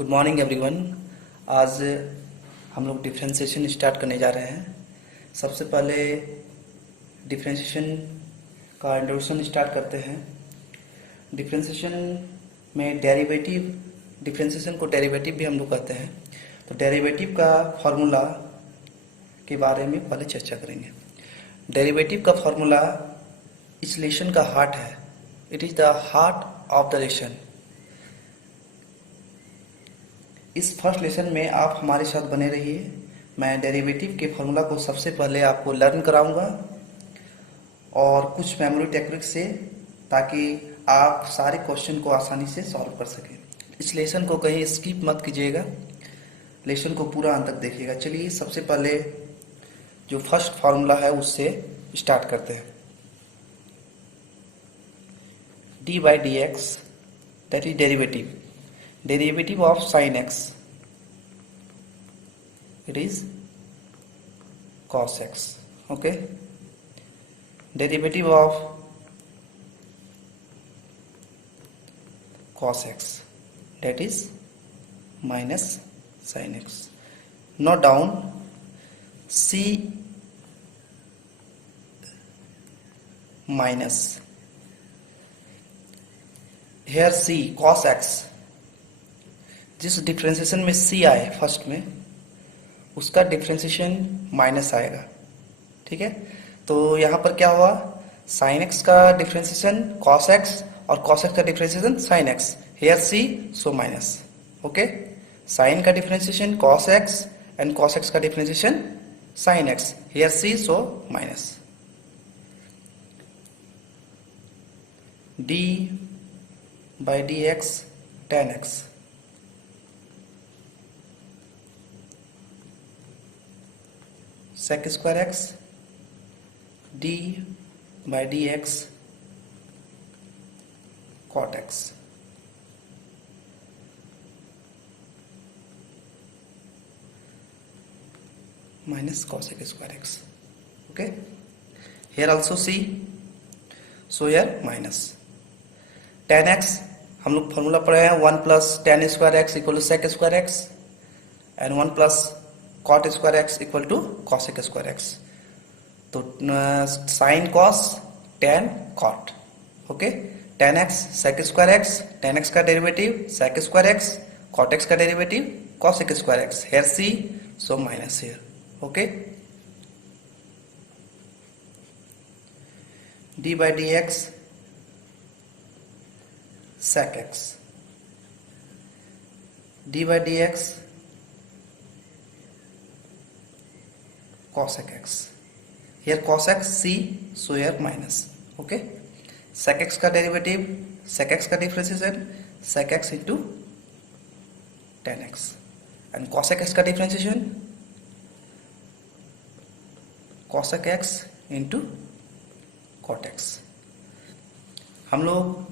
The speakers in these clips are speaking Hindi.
Good morning everyone. आज हम लोग डिफ्रेंशिएशन स्टार्ट करने जा रहे हैं। सबसे पहले डिफ्रेंशिएशन का इंट्रोडक्शन स्टार्ट करते हैं। डिफ्रेंशिएशन में डेरिवेटिव, डिफ्रेंशिएशन को डेरिवेटिव भी हम लोग कहते हैं। तो डेरिवेटिव का फॉर्मूला के बारे में पहले चर्चा करेंगे। डेरिवेटिव का फॉर्मूला इस लेसन का हार्ट है। It is the heart of the lesson. इस फर्स्ट लेसन में आप हमारे साथ बने रहिए। मैं डेरिवेटिव के फॉर्मूला को सबसे पहले आपको लर्न कराऊंगा और कुछ मेमोरी टेक्निक से, ताकि आप सारे क्वेश्चन को आसानी से सॉल्व कर सकें। इस लेसन को कहीं स्किप मत कीजिएगा, लेसन को पूरा अंत तक देखिएगा। चलिए सबसे पहले जो फर्स्ट फार्मूला है उससे स्टार्ट करते हैं। D by d x, that is derivative of sin x, it is cos x. Okay, derivative of cos x, that is minus sin x. Note down c minus, here c cos x, जिस डिफ्रेंशिएशन में c आए फर्स्ट में, उसका डिफ्रेंशिएशन माइनस आएगा। ठीक है, तो यहाँ पर क्या हुआ, sin x का डिफ्रेंशिएशन cos x और cos x का differentiation sin x। Here c so minus. Okay, sin का differentiation cos x and cos x का differentiation sin x। Here c so minus. d by d x tan x, sec square x, d by dx cot x, minus cosec square x. Okay, here also c, so here minus tan x। हम लोग फॉर्मूला पढ़े हैं 1 plus tan square x equal to sec square x and 1 plus cot square x equal to cosec square x. तो sine cos tan cot। Okay, tan x sec square x, tan x का derivative sec square x, cot x का derivative cosec square x. Here c so minus here. Okay, d by d x sec x, d by d x cosec x। here cos x c, so here minus। Okay, sec x का डेरिवेटिव, sec x का differentiation sec x into tan x and cosec x का differentiation cosec x into cot x। हम लोग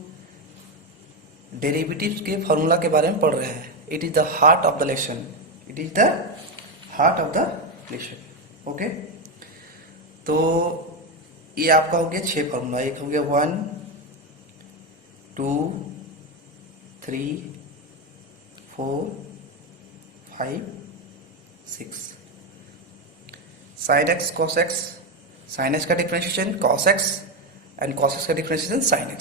डेरिवेटिव्स के फॉर्मूला के बारे में पढ़ रहे हैं। It is the heart of the lesson. It is the heart of the lesson. Okay, तो ये आपका हो गया 6 फॉर्मूला। एक हो गया 1 2 3 4 5 6। sin x cos x, sin x का differentiation cos x and cos x का differentiation sin x।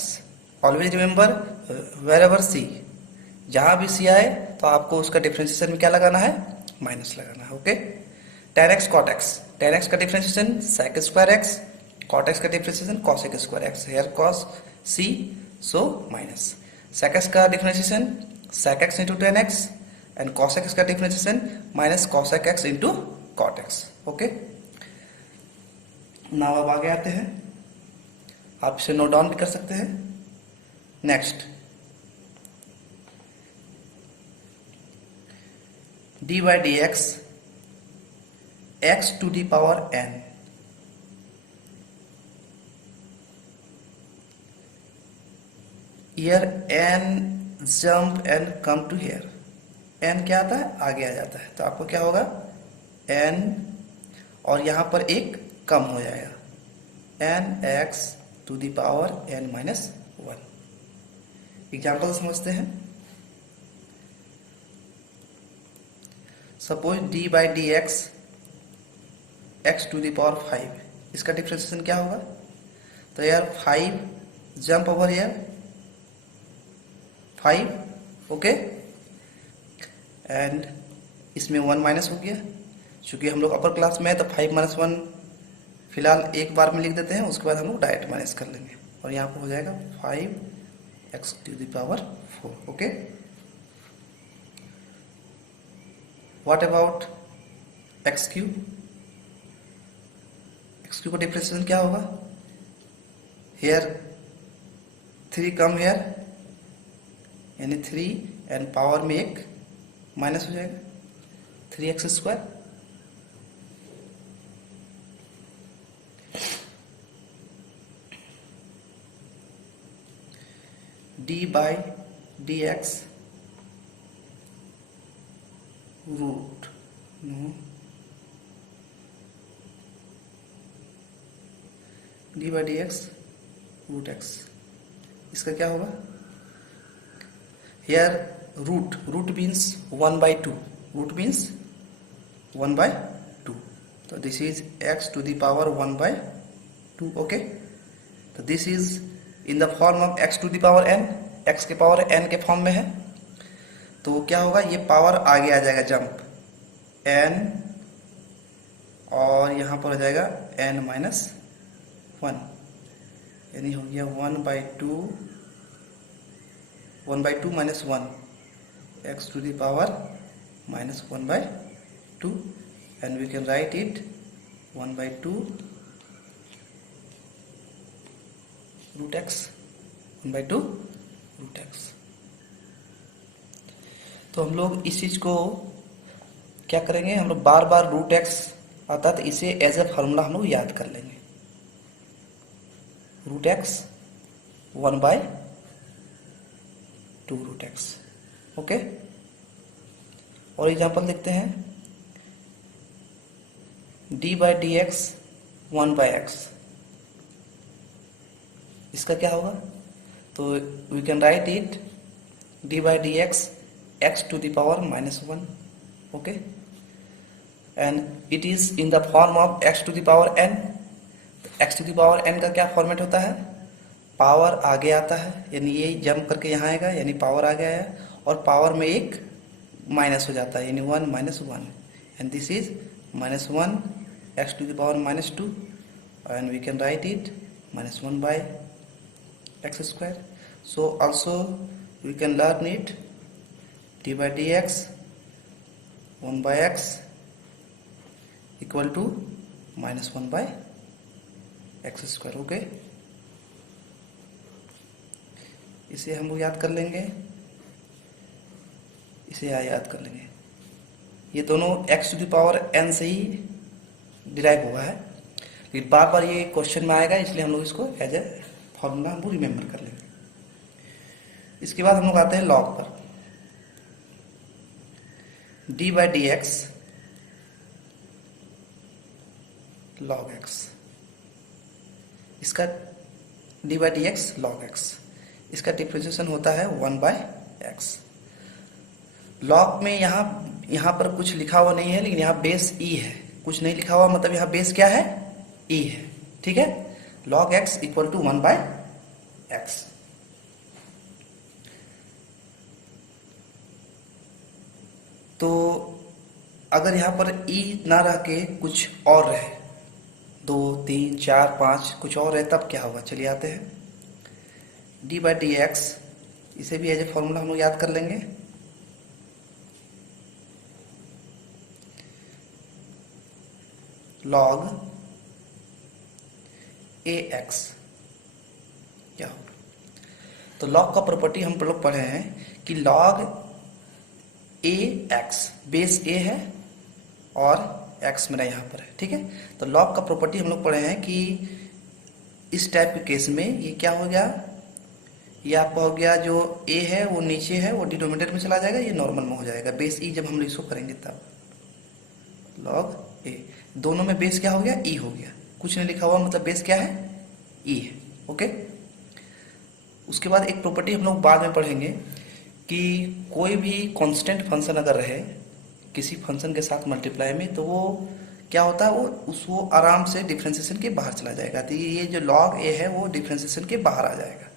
Always remember wherever c, जहां भी c आए तो आपको उसका डिफरेंशिएशन में क्या लगाना है, माइनस लगाना है। Okay, tan x cot x, tan x का differentiation sec square x, cot x का differentiation cosec square x। Here cos c so minus. sec x का differentiation sec x into tan x and cosec x का differentiation minus cosec x into cot x। Okay, now अब आगे आते हैं, आप इसे नोट डाउन भी कर सकते हैं। Next, d by d x x to the power n, here n jump and come to here। n क्या आता है, आगे आ जाता है, तो आपको क्या होगा n और यहां पर एक कम हो जाएगा n x to the power n minus 1। Example समझते हैं। Suppose d by d x x to the power 5, इसका डिफ्रेंशिएशन क्या होगा? तो यार 5 जंप ओवर यार 5, ओके, एंड इसमें 1 माइनस हो गया। चूंकि हम लोग अपर क्लास में है तो 5 माइनस 1 फिलहाल एक बार में लिख देते हैं, उसके बाद हम लोग डायरेक्ट माइनस कर लेंगे और यहाँ पर हो जाएगा 5x to the power 4, okay. What about x cube? X cube का डिफरेंशिएशन क्या होगा? हेयर 3 कम हेयर, यानी 3 एंड पावर में एक माइनस हो जाएगा 3x square. D by d x root d by d x root x, इसका क्या होगा? Here root means 1/2, root means 1/2, तो this is x to the power 1/2, okay. तो this is in the form of x to the power n, x के पावर n के फॉर्म में है, तो क्या होगा? ये पावर आगे आ जाएगा जंप n, और यहाँ पर हो जाएगा n माइनस 1, यानी हो गया 1/2 minus 1 x to the power minus 1/2, and we can write it 1/2 root x, 1/2 root x. तो हम लोग इस चीज को क्या करेंगे? हम लोग बार बार रूट एक्स आता तो इसे एज ए फार्मूला हम लोग याद कर लेंगे, root x 1/2 root x, okay. और एग्जांपल देखते हैं, d by d x 1/x, इसका क्या होगा? तो we can write it d by d x x to the power minus 1, okay, and it is in the form of x to the power n। X to the power n का क्या फॉर्मेट होता है? पावर आगे आता है, यानी ये जंप करके यहाँ आएगा, यानी पावर आगे आया, और पावर में एक माइनस हो जाता है, यानी 1 minus 1, and this is minus 1 x to the power minus 2, and we can write it minus 1/x square. So also we can learn it d by dx 1/x equal to minus 1/x square, okay। इसे हम लोग याद कर लेंगे, इसे याद कर लेंगे। ये दोनों x to the power n से ही डिराइव हुआ है, लेकिन बार बार ये क्वेश्चन में आएगा, इसलिए हम लोग इसको एज ए फॉर्मूला हम लोग रिमेम्बर कर लेंगे। इसके बाद हम लोग आते हैं लॉग पर। D by d x log x, इसका d by d x log x, इसका डिफरेंशिएशन होता है 1/x। लॉग में यहाँ पर कुछ लिखा हुआ नहीं है, लेकिन यहाँ बेस e है, कुछ नहीं लिखा हुआ, मतलब यहाँ बेस क्या है? e है, ठीक है। log x equal to 1/x। तो अगर यहाँ पर e ना रह के कुछ और रहे, 2 3 4 5 कुछ और रहे, तब क्या होगा? चलिए आते हैं। डी बाई डी एक्स, इसे भी एज ए फॉर्मूला हम लोग याद कर लेंगे। log ax क्या होगा? तो log का प्रॉपर्टी हम लोग पढ़े हैं कि log ax, बेस a है और x मेरा यहाँ पर है, ठीक है। तो log का प्रॉपर्टी हम लोग पढ़े हैं कि इस टाइप के केस में ये क्या हो गया? ये आपका हो गया जो a है वो नीचे है, वो डिनोमिनेटर में चला जाएगा, ये नॉर्मल में हो जाएगा, बेस e जब हम इसको करेंगे तब। log a, दोनों में बेस क्या हो गया? e हो गया, कुछ नहीं लिखा हुआ, मतलब बेस क्या है? e है, ओके। उसके बाद एक प्रॉपर्टी हम लोग बाद में पढ़ेंगे कि कोई भी कांस्टेंट फंक्शन अगर रहे, किसी फंक्शन के साथ मल्टीप्लाई में, तो वो क्या होता है, वो आराम से डिफ्रेंसिएशन के बाहर चला जाएगा। तो ये जो लॉग ए है वो डिफ्रेंसिएशन के बाहर आ जाएगा।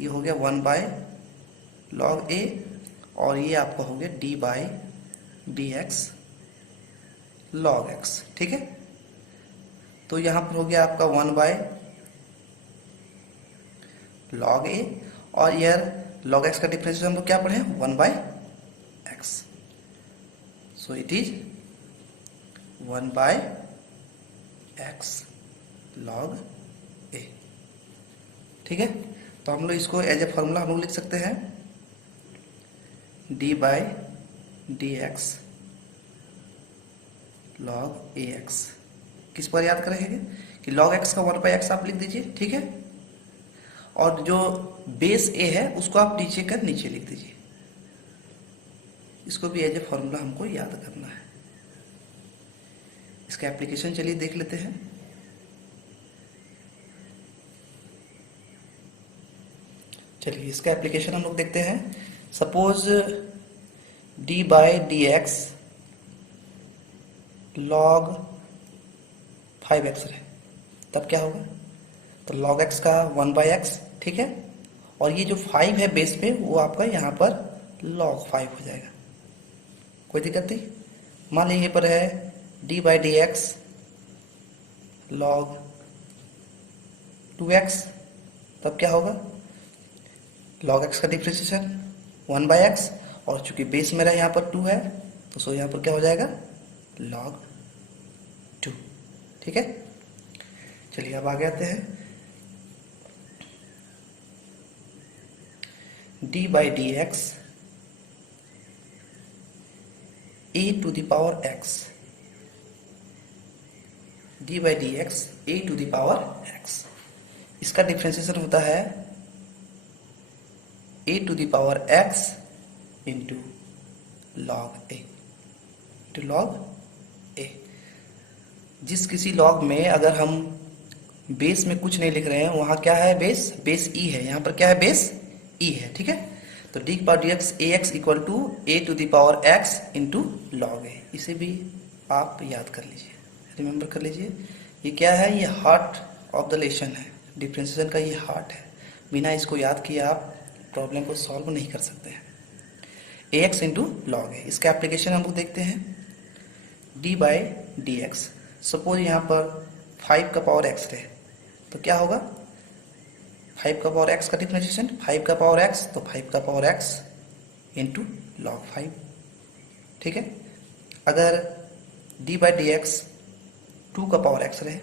ये हो गया 1/log ए, और ये आपका हो गया d/dx log x। ठीक है, तो यहाँ पर हो गया आपका 1/log ए, और यार log x का डिफरेंशियल हम लोग क्या पढ़े, 1/x। So it is 1/x log a। ठीक है, तो हम लोग इसको एज ए फॉर्मूला हम लोग लिख सकते हैं d/dx log ax। किस पर याद करेंगे कि log x का 1/x आप लिख दीजिए। ठीक है, और जो बेस ए है उसको आप नीचे कर नीचे लिख दीजिए। इसको भी एज ए फॉर्मूला हमको याद करना है। इसका एप्लीकेशन चलिए देख लेते हैं। चलिए इसका एप्लीकेशन हम लोग देखते हैं। सपोज d/dx log 5x रहे, तब क्या होगा, तो log x का 1/x। ठीक है, और ये जो 5 है बेस पे वो आपका यहाँ पर log 5 हो जाएगा। कोई दिक्कत नहीं। मान लीजिए पर है d/dx log 2x, तब क्या होगा, log x का डिफ्रेंशिएशन 1/x, और चूंकि बेस मेरा यहाँ पर 2 है तो सो यहाँ पर क्या हो जाएगा, log 2। ठीक है, चलिए अब आगे आते हैं। d/dx a to the power x, d/dx a to the power x, इसका डिफ्रेंशिएशन होता है a to the power x into log a, into log a। जिस किसी log में अगर हम बेस में कुछ नहीं लिख रहे हैं, वहां क्या है, बेस e है, यहाँ पर क्या है, बेस e है। ठीक है, तो d/dx ax equal to a to the power x into log a, इसे भी आप याद कर लीजिए, रिमेम्बर कर लीजिए। ये क्या है, ये हार्ट ऑफ द लेसन है, डिफ्रेंशिएशन का ये हार्ट है। बिना इसको याद किए आप प्रॉब्लम को सॉल्व नहीं कर सकते हैं। ax इंटू लॉग है, इसका एप्लीकेशन हम लोग देखते हैं। d/dx, सपोज यहाँ पर 5 का पावर x रहे, तो क्या होगा, 5 का पावर x का डिफरेंशिएशन 5 का पावर x, तो 5 का पावर x इंटू लॉग 5। ठीक है, अगर d/dx 2 का पावर x रहे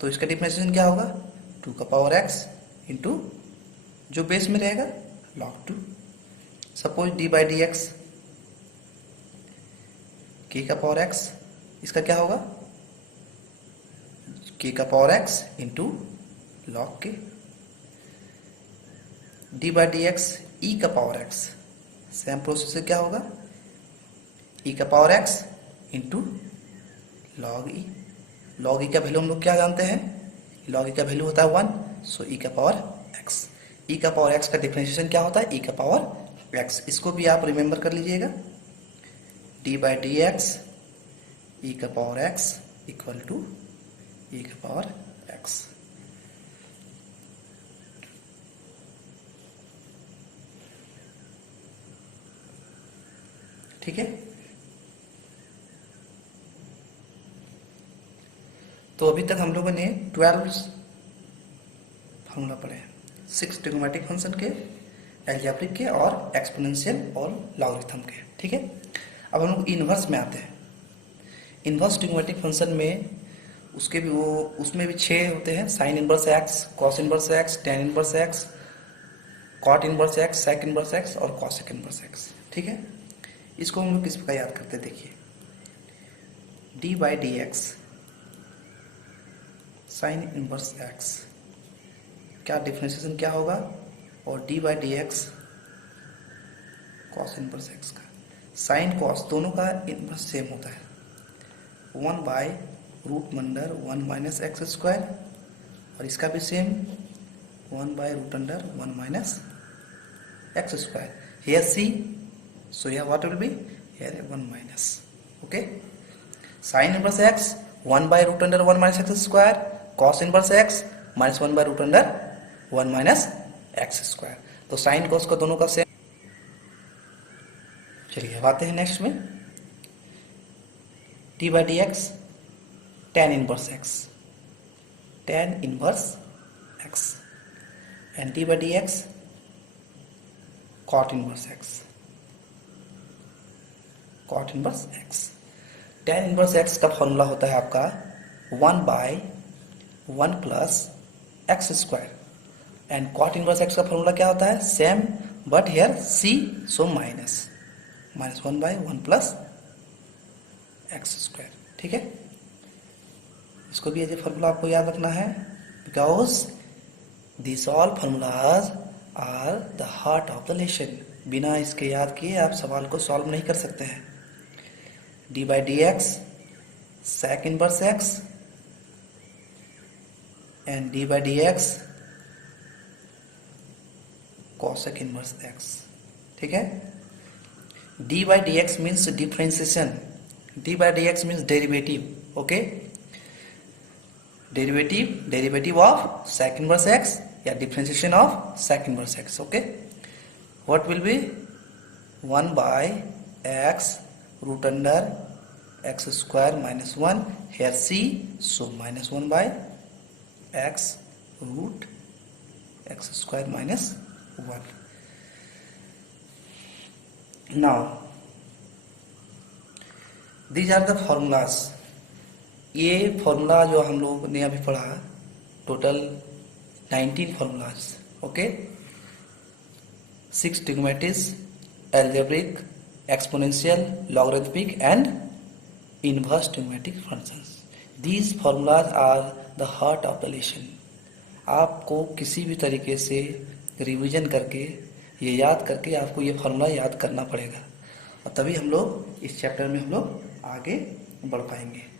तो इसका डिफरेंशिएशन क्या होगा, 2 का पावर x इंटू जो बेस में रहेगा log 2। सपोज d/dx k का पावर x, इसका क्या होगा, k का power x into log k। d/dx e का पावर x, सेम प्रोसेस से क्या होगा, e का power x into log e। log e का वैल्यू हम लोग क्या जानते हैं, log e का वैल्यू होता है 1, सो e का पावर x। e का पावर x का डिफरेंशिएशन क्या होता है, e का पावर x। इसको भी आप रिमेम्बर कर लीजिएगा, d/dx e का power x equal to e का पावर x। ठीक है, तो अभी तक हम लोगों ने 12 फार्मूला पढ़े हैं, 6 ट्रिग्नोमेट्रिक फंक्शन के, एल्जेब्रिक के और एक्सपोनेंशियल और लॉगरिथम के। ठीक है, अब हम लोग इन्वर्स में आते हैं। इन्वर्स ट्रिग्नोमेट्रिक फंक्शन में उसमें भी 6 होते हैं, sine inverse x, cos inverse x, tan inverse x, cot inverse x, sec inverse x और कॉसेक इनवर्स एक्स। ठीक है, इसको हम लोग किस प्रकार याद करते हैं, देखिए d/dx साइन इनवर्स एक्स क्या डिफरेंशिएशन क्या होगा, और d/dx कॉस इनवर्स एक्स का, साइन कॉस दोनों का इनवर्स सेम होता है, 1/√1 - x², और इसका भी same 1/√1 - x²। Here c, so here what will be, here 1 minus. Okay, sin inverse x 1 by root under 1 minus x square, cos inverse x minus 1 by root under 1 minus x square. तो साइन cos का दोनों का सेम। चलिए अब आते हैं नेक्स्ट में, T by d x tan inverse x, tan inverse x, and d by dx cot inverse x, cot inverse x. tan inverse x का फॉर्मूला होता है आपका 1 by 1 plus x square, and cot inverse x का फॉर्मूला क्या होता है, same but here c, so minus 1 by 1 plus x square. ठीक है, इसको भी ये फॉर्मूला आपको याद रखना है, because this all formulas are the heart of the lesson. बिना इसके याद किए आप सवाल को सॉल्व नहीं कर सकते हैं. D by d x sec inverse x and d by d x cosec inverse x. ठीक है, d by d x means differentiation, d by d x means derivative. Okay, derivative of sec inverse x या differentiation of sec inverse x. Okay, what will be 1 by x root under x square minus 1, here c, so minus 1 by x root x square minus 1. Now these are the formulas. ये फॉर्मूला जो हम लोग ने अभी पढ़ा, total 19 formulas. Okay, 6 trigonometries, algebraic, exponential, logarithmic and inverse trigonometric functions. These formulas are the heart of the lesson. आपको किसी भी तरीके से रिवीजन करके, ये याद करके आपको ये फॉर्मूला याद करना पड़ेगा, और तभी हम लोग इस चैप्टर में हम लोग आगे बढ़ पाएंगे.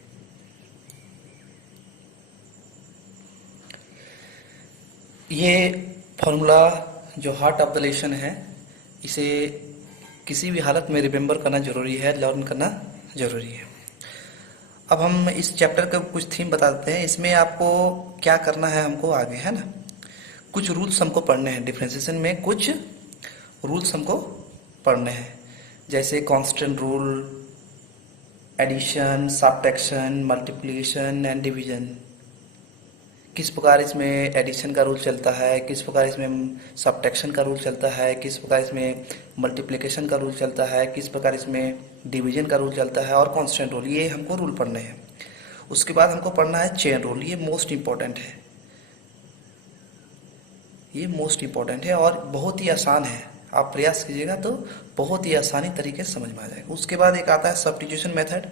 ये फॉर्मूला जो हार्ट ऑफ द लेसन है, इसे किसी भी हालत में रिमेंबर करना जरूरी है, लर्न करना जरूरी है. अब हम इस चैप्टर का कुछ थीम बता देते हैं. इसमें आपको क्या करना है, हमको आगे है ना, कुछ रूल्स हमको पढ़ने हैं. डिफरेंशिएशन में कुछ रूल्स हमको पढ़ने हैं, जैसे constant rule, addition, subtraction, multiplication and division. किस प्रकार इसमें एडिशन का रूल चलता है, किस प्रकार इसमें सब्ट्रैक्शन का रूल चलता है, किस प्रकार इसमें मल्टीप्लिकेशन का रूल चलता है, किस प्रकार इसमें डिवीजन का रूल चलता है, और कांस्टेंट रूल. ये हमको रूल पढ़ने हैं. उसके बाद हमको पढ़ना है चेन रूल. ये मोस्ट इम्पोर्टेंट है, ये मोस्ट इम्पोर्टेंट है और बहुत ही आसान है. आप प्रयास कीजिएगा तो बहुत ही आसानी तरीके से समझ में आ जाएगा. उसके बाद एक आता है सब्स्टिट्यूशन मेथड.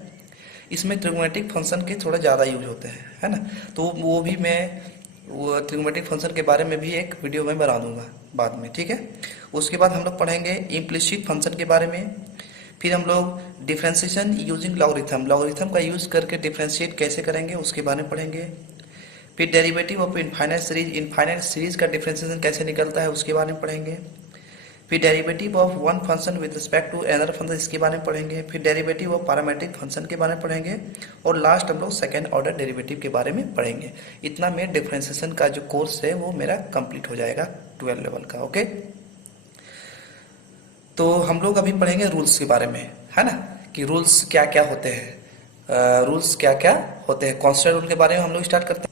इसमें ट्रिग्नोमेट्रिक फंक्शन के थोड़ा ज़्यादा यूज होते हैं, है ना, तो वो भी मैं ट्रिग्नोमेट्रिक फंक्शन के बारे में भी एक वीडियो में बना दूंगा बाद में. ठीक है, उसके बाद हम लोग पढ़ेंगे इम्प्लिसिट फंक्शन के बारे में. फिर हम लोग डिफरेंशिएशन यूजिंग लॉगरिथम, लॉगरिथम का यूज करके डिफरेंशिएट कैसे करेंगे उसके बारे में पढ़ेंगे. फिर derivative of infinite series, infinite series का डिफरेंशिएशन कैसे निकलता है उसके बारे में पढ़ेंगे. फिर derivative of one function with respect to another function, इसके बारे में पढ़ेंगे. फिर डेरिवेटिव ऑफ पैरामीट्रिक फंक्शन के बारे में पढ़ेंगे, और लास्ट हम लोग सेकंड ऑर्डर डेरिवेटिव के बारे में पढ़ेंगे. इतना में डिफरेंशिएशन का जो कोर्स है वो मेरा कंप्लीट हो जाएगा 12 लेवल का. ओके, तो हम लोग अभी पढ़ेंगे रूल्स के बारे में, है ना, कि रूल्स क्या क्या होते हैं. रूल्स क्या क्या होते हैं. कांस्टेंट रूल के बारे में हम लोग स्टार्ट करते हैं.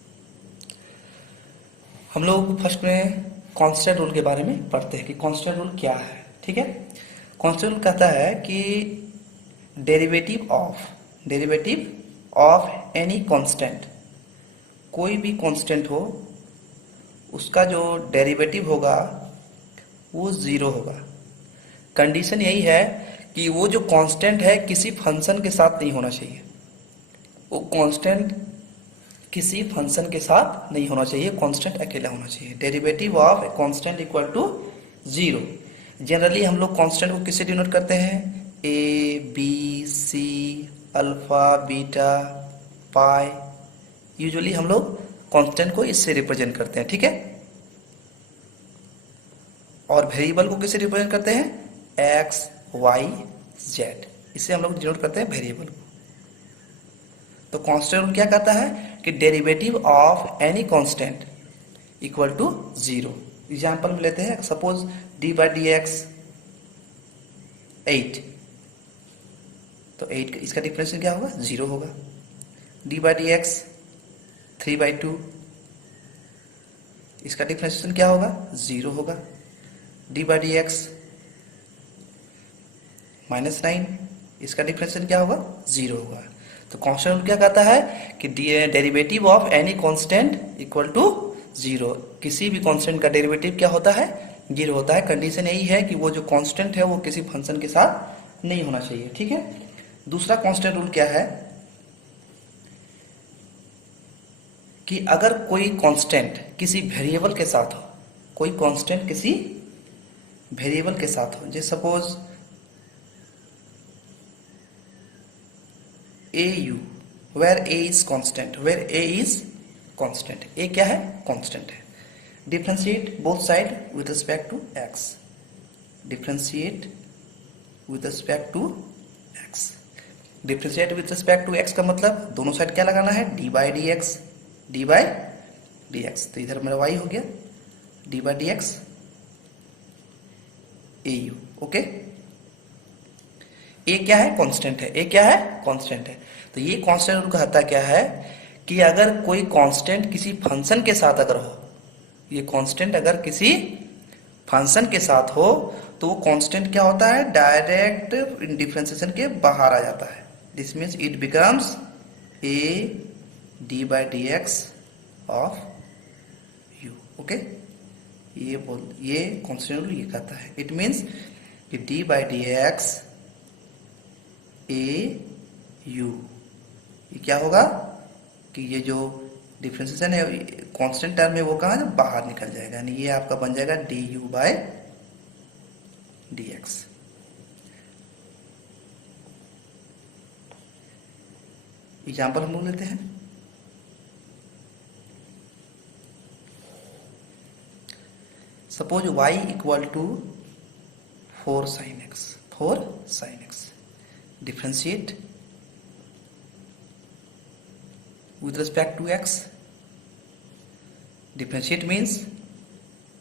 हम लोग फर्स्ट में कांस्टेंट रूल के बारे में पढ़ते हैं कि कांस्टेंट रूल क्या है. ठीक है, कांस्टेंट रूल कहता है कि डेरिवेटिव ऑफ एनी कांस्टेंट, कोई भी कांस्टेंट हो उसका जो डेरिवेटिव होगा वो 0 होगा. कंडीशन यही है कि वो जो कांस्टेंट है किसी फंक्शन के साथ नहीं होना चाहिए. वो कांस्टेंट किसी फंक्शन के साथ नहीं होना चाहिए, कांस्टेंट अकेला होना चाहिए. Derivative of a constant equal to 0. Generally हम लोग कांस्टेंट को किससे डिनोट करते हैं, a b c alpha beta pi. Usually हम लोग कांस्टेंट को इससे रिप्रेजेंट करते हैं. ठीक है, और वेरिएबल को किससे रिप्रेजेंट करते हैं, एक्स वाई जेड. इसे हम लोग डिनोट करते हैं वेरिएबल को। तो कांस्टेंट रूल क्या कहता है कि derivative of any constant equal to 0। Example में लेते हैं, suppose d by d x 8, तो 8 इसका डिफरेंशियल क्या होगा, 0 होगा। डी बाई डी एक्स 3/2, इसका डिफरेंशिएशन क्या होगा, 0 होगा। डी बाई डी एक्स -9, इसका डिफरेंशिएशन क्या होगा, 0 होगा। तो कांस्टेंट क्या कहता है कि derivative of any constant equal to 0। किसी भी कांस्टेंट का डेरिवेटिव क्या होता है, 0 होता है। कंडीशन यही है कि वो जो कांस्टेंट है वो किसी फंक्शन के साथ नहीं होना चाहिए, ठीक है। दूसरा कांस्टेंट रूल क्या है कि अगर कोई कांस्टेंट किसी वेरिएबल के साथ हो, कोई कांस्टेंट किसी वेरिएबल के साथ हो, जैसे suppose AU where A is constant, where A is constant, A क्या है, कांस्टेंट है। Differentiate both side with respect to x, differentiate with respect to x। Differentiate with respect to x का मतलब दोनों साइड क्या लगाना है, d by d x, d by d x. तो इधर मेरा y हो गया d by d x AU, okay. A क्या है, कांस्टेंट है, ए क्या है, कांस्टेंट है। तो ये कांस्टेंट रूल कहता क्या है कि अगर कोई कांस्टेंट किसी फंक्शन के साथ अगर हो, ये कांस्टेंट अगर किसी फंक्शन के साथ हो तो वो कांस्टेंट क्या होता है, डायरेक्ट डिफरेंशिएशन के बाहर आ जाता है। This means it becomes A D by d x of you, okay. ये कांस्टेंट रूल ये कहता है, इट मीन्स कि d by d x A you, ये क्या होगा कि ये जो डिफरेंशिएशन है कांस्टेंट टर्म में वो कहाँ है, बाहर निकल जाएगा, यानी ये आपका बन जाएगा d u by d x. Example हम लोग लेते हैं, suppose y equal to 4 sin x, 4 sin x, differentiate with respect to x। differentiate means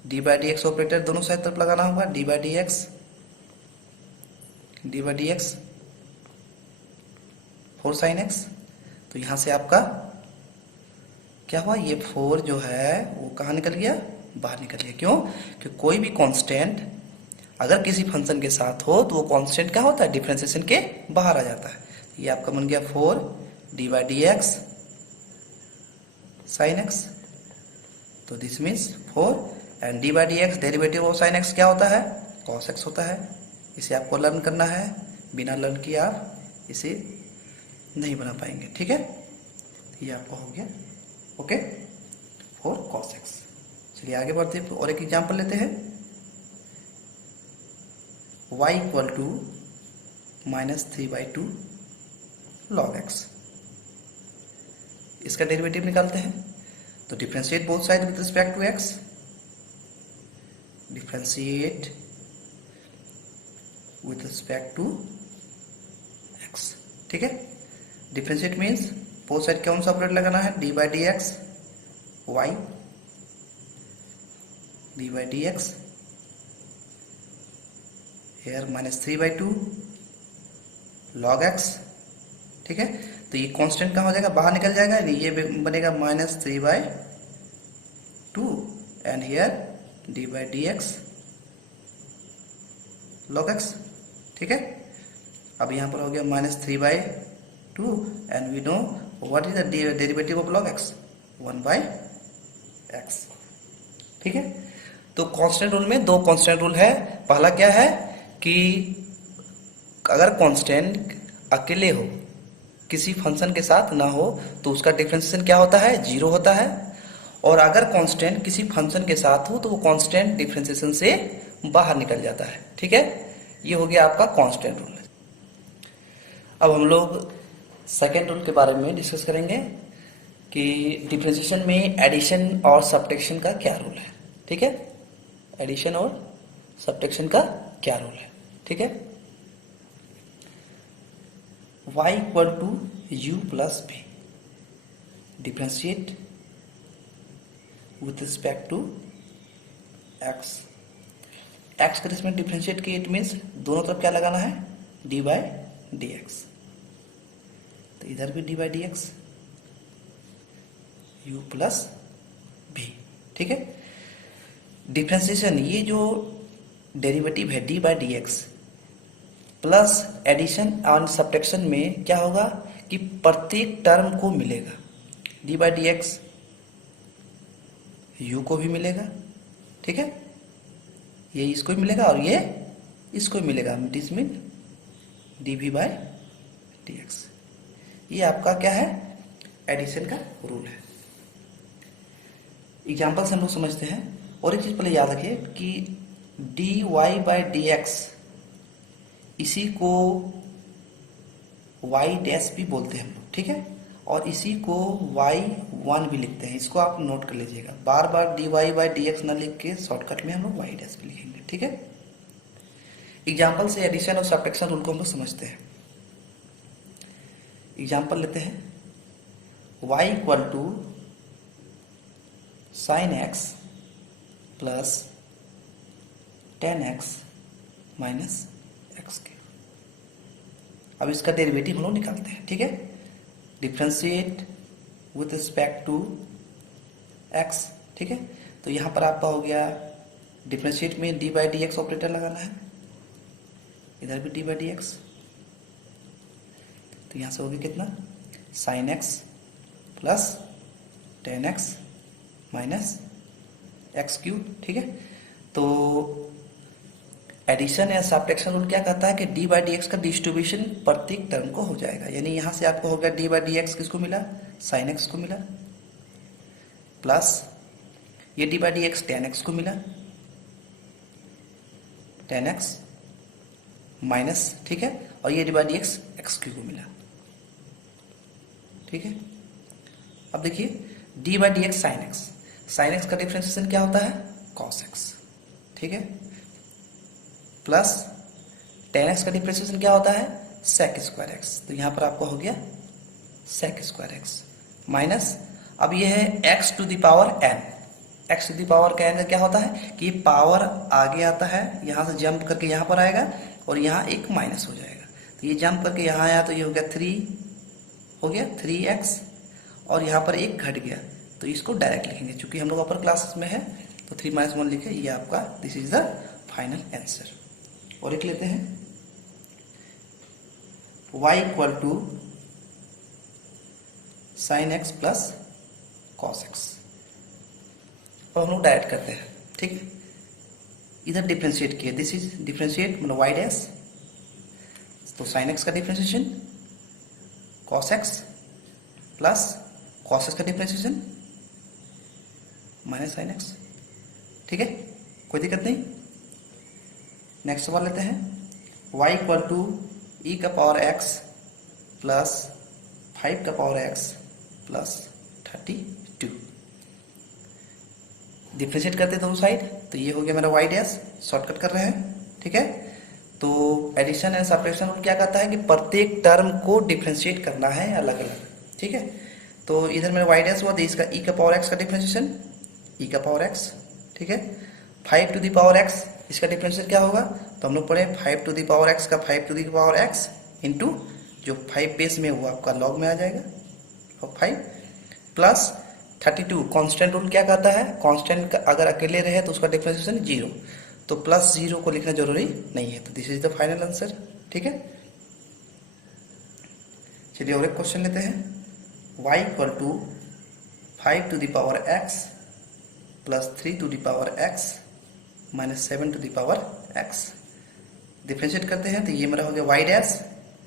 d by dx operator दोनों साइड तरफ लगाना होगा, d by dx, d by dx 4 sin x। तो यहां से आपका क्या हुआ, ये 4 जो है वो कहाँ निकल गया, बाहर निकल गया। क्यों, कि कोई भी कांस्टेंट अगर किसी फंक्शन के साथ हो तो वो कांस्टेंट क्या होता है, डिफरेंशिएशन के बाहर आ जाता है। ये आपका बन गया 4 d by d x sine x. तो this means 4 and d by d x derivative of sine x क्या होता है, कॉस एक्स होता है। इसे आपको लर्न करना है, बिना लर्न किए आप इसे नहीं बना पाएंगे, ठीक है। ये आपका हो गया, ओके, 4 cos x। चलिए आगे बढ़ते हैं और एक एग्जांपल लेते हैं, y equal to -3/2 log x। इसका डेरिवेटिव निकालते हैं, तो differentiate both side with respect to x, differentiate with respect to x, ठीक है। डिफरेंशिएट मीन्स बोथ साइड कौन सा ऑपरेटर लगाना है, d by d x y, d by d x here -3/2 log x, ठीक है। तो ये कांस्टेंट कहाँ हो जाएगा, बाहर निकल जाएगा, ये बनेगा -3/2 and here d by d x log x, ठीक है। अब यहाँ पर हो गया -3/2 and we know what is the derivative of log x, 1/x, ठीक है। तो कांस्टेंट रूल में दो कांस्टेंट रूल है। पहला क्या है कि अगर कांस्टेंट अकेले हो, किसी फंक्शन के साथ ना हो, तो उसका डिफरेंशिएशन क्या होता है, 0 होता है। और अगर कांस्टेंट किसी फंक्शन के साथ हो तो वो कांस्टेंट डिफरेंशिएशन से बाहर निकल जाता है, ठीक है। ये हो गया आपका कांस्टेंट रूल। अब हम लोग सेकेंड रूल के बारे में डिस्कस करेंगे कि डिफरेंशिएशन में एडिशन और सब्ट्रैक्शन का क्या रूल है, ठीक है। एडिशन और सब्ट्रैक्शन का क्या रूल है, ठीक है। y equal to u plus v, differentiate with respect to x। x के रिस्पेक्ट डिफ्रेंशिएट किए, इट मीन्स दोनों तरफ क्या लगाना है, डी बाई डी एक्स। तो इधर भी d by d x, u plus भी, ठीक है। डिफ्रेंसिएशन, ये जो डेरिवेटिव है d by d x plus addition और सब्ट्रैक्शन में क्या होगा कि प्रत्येक टर्म को मिलेगा, d by d x u को भी मिलेगा, ठीक है, ये इसको भी मिलेगा और ये इसको भी मिलेगा, this mean d v by d x. ये आपका क्या है, एडिशन का रूल है। एग्जाम्पल से हम लोग समझते हैं। और एक चीज पहले याद रखिए कि d y by d x, इसी को वाई डैश भी बोलते हैं हम लोग, ठीक है, और इसी को वाई वन भी लिखते हैं। इसको आप नोट कर लीजिएगा, बार बार d y by d x न लिख के शॉर्टकट में हम लोग वाई डैश भी लिखेंगे, ठीक है। एग्जाम्पल से एडिशन और सब्ट्रैक्शन रूल को हम लोग समझते हैं। एग्जाम्पल लेते हैं, y equal to sine x plus tan x minus x के। अब इसका डेरिवेटिव हम लोग निकालते हैं, ठीक है। Differentiate with respect to x, ठीक है। तो यहां पर आपका हो गया डिफ्रेंशिएट में D by d x operator लगाना है, इधर भी डी बाई डी एक्स, तो यहां से होगी कितना, sign x plus tan x minus x cube, ठीक है। तो एडिशन या सब्ट्रैक्शन रूल क्या कहता है कि डी बाई डी एक्स का डिस्ट्रीब्यूशन प्रत्येक टर्म को हो जाएगा, यानी यहां से आपको हो गया डी बाई डी एक्स किसको मिला, साइन एक्स को मिला, प्लस ये D by d x tan x को मिला, टेन एक्स माइनस, ठीक है, और ये D by d x x cube को मिला, ठीक है। अब देखिए d by d x sine x, sine x का डिफरेंशिएशन क्या होता है, कॉस एक्स, ठीक है, प्लस टेन एक्स का डिफरेंशिएशन क्या होता है, सेक स्क्वायर एक्स। तो यहां पर आपको हो गया सेक स्क्वायर एक्स माइनस, अब ये है x to the power n. X to the power का एन क्या होता है कि पावर आगे आता है, यहां से जंप करके यहां पर आएगा और यहां एक माइनस हो जाएगा, तो ये जंप करके यहां आया तो ये हो गया थ्री, हो गया थ्री एक्स, और यहाँ पर एक घट गया तो इसको डायरेक्ट लिखेंगे, चूंकि हम लोग अपर क्लासेस में है तो थ्री माइनस वन लिखे, ये आपका this is the final answer. और एक लेते हैं, y equal to sine x plus cos x, और हम लोग डायरेक्ट करते हैं, ठीक है। इधर डिफ्रेंशिएट किया, दिस इज डिफ्रेंशिएट मतलब y डैश, तो साइन एक्स का differentiation cos x plus cos x का डिफ्रेंशिएशन माइनस साइन एक्स, ठीक है, कोई दिक्कत नहीं। नेक्स्ट सवाल लेते हैं, y इक्वल टू ई का पावर x प्लस 5 का पावर x प्लस 32, डिफ्रेंशिएट करते हैं दोनों साइड, तो ये हो गया मेरा y डैश, शॉर्टकट कर रहे हैं, ठीक है। तो एडिशन एंड सब्ट्रैक्शन रूल क्या कहता है कि प्रत्येक टर्म को डिफ्रेंशिएट करना है अलग अलग, ठीक है। तो इधर मेरा y डैश हुआ, तो इसका e का पावर x का डिफ्रेंशिएशन e का पावर x, ठीक है। 5 टू द पावर x, इसका डिफरेंशियल क्या होगा, तो हम लोग पढ़े 5 टू द पावर x का 5 to the power x into जो 5 बेस में वो आपका लॉग में आ जाएगा, और 5 प्लस 32। कांस्टेंट रूल क्या कहता है, कांस्टेंट अगर अकेले रहे तो उसका डिफरेंशिएशन जीरो, तो प्लस जीरो को लिखना जरूरी नहीं है, तो this is the final answer, ठीक है। चलिए और एक क्वेश्चन लेते हैं, y equal to 5 to the power x plus 3 to the power x minus 7 to the power x, differentiate करते हैं तो ये मेरा हो गया y dash,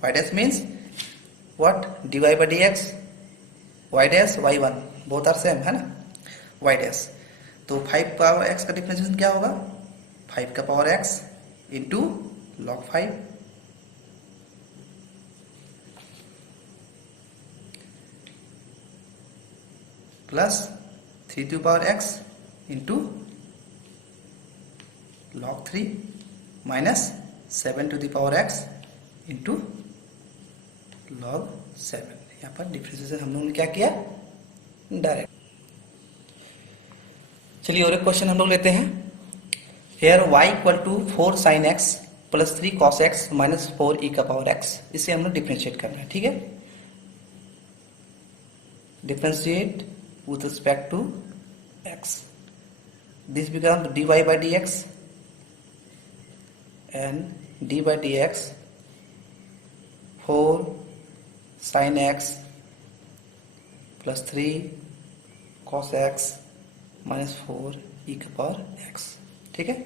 y dash means what, d y by d x, y dash y1 both are same है ना, y डैश। तो 5 पावर x का डिफ्रेंशिएशन क्या होगा, 5 का power x into log 5 plus 3 to power x into log 3 minus 7 to the power x into log 7। यहाँ पर डिफ्रेंशिएशन हम लोगों ने क्या किया, डायरेक्ट। चलिए और एक क्वेश्चन हम लोग लेते हैं। Here y equal to 4 sin x plus 3 cos x minus 4 e का पावर x, इसे हम लोग डिफ्रेंशिएट करना है, ठीक है। Differentiate with respect to x, this become dy by dx and d by dx 4 sin x plus 3 cos x minus 4 e का पावर x, ठीक है।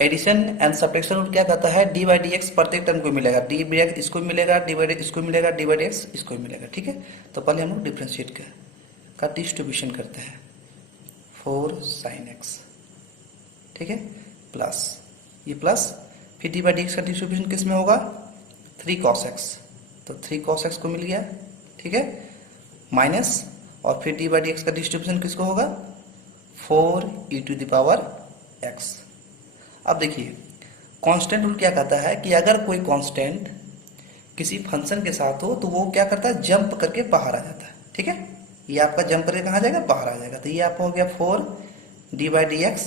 एडिशन एंड सब्ट्रैक्शन रूल क्या कहता है, डी बाई डी एक्स प्रत्येक टर्म को मिलेगा, डी बाई एक्स इसको मिलेगा, डी बाई इसको मिलेगा, डी बाई एक्स इसको मिलेगा, ठीक है। तो पहले हम लोग डिफ्रेंशिएट का डिस्ट्रीब्यूशन करते हैं, 4 sin x, ठीक है, प्लस ये प्लस, फिर डी बाई डी एक्स का डिस्ट्रीब्यूशन किस में होगा, 3 cos x, तो 3 cos x को मिल गया, ठीक है, माइनस, और फिर डी बाई डी एक्स का डिस्ट्रीब्यूशन किसको होगा, 4 e to the power x। अब देखिए कांस्टेंट रूल क्या कहता है कि अगर कोई कांस्टेंट किसी फंक्शन के साथ हो तो वो क्या करता है, जंप करके बाहर आ जाता है, ठीक है। ये आपका जंप करके कहाँ जाएगा, बाहर आ जाएगा। तो ये आपका हो गया 4 d by d x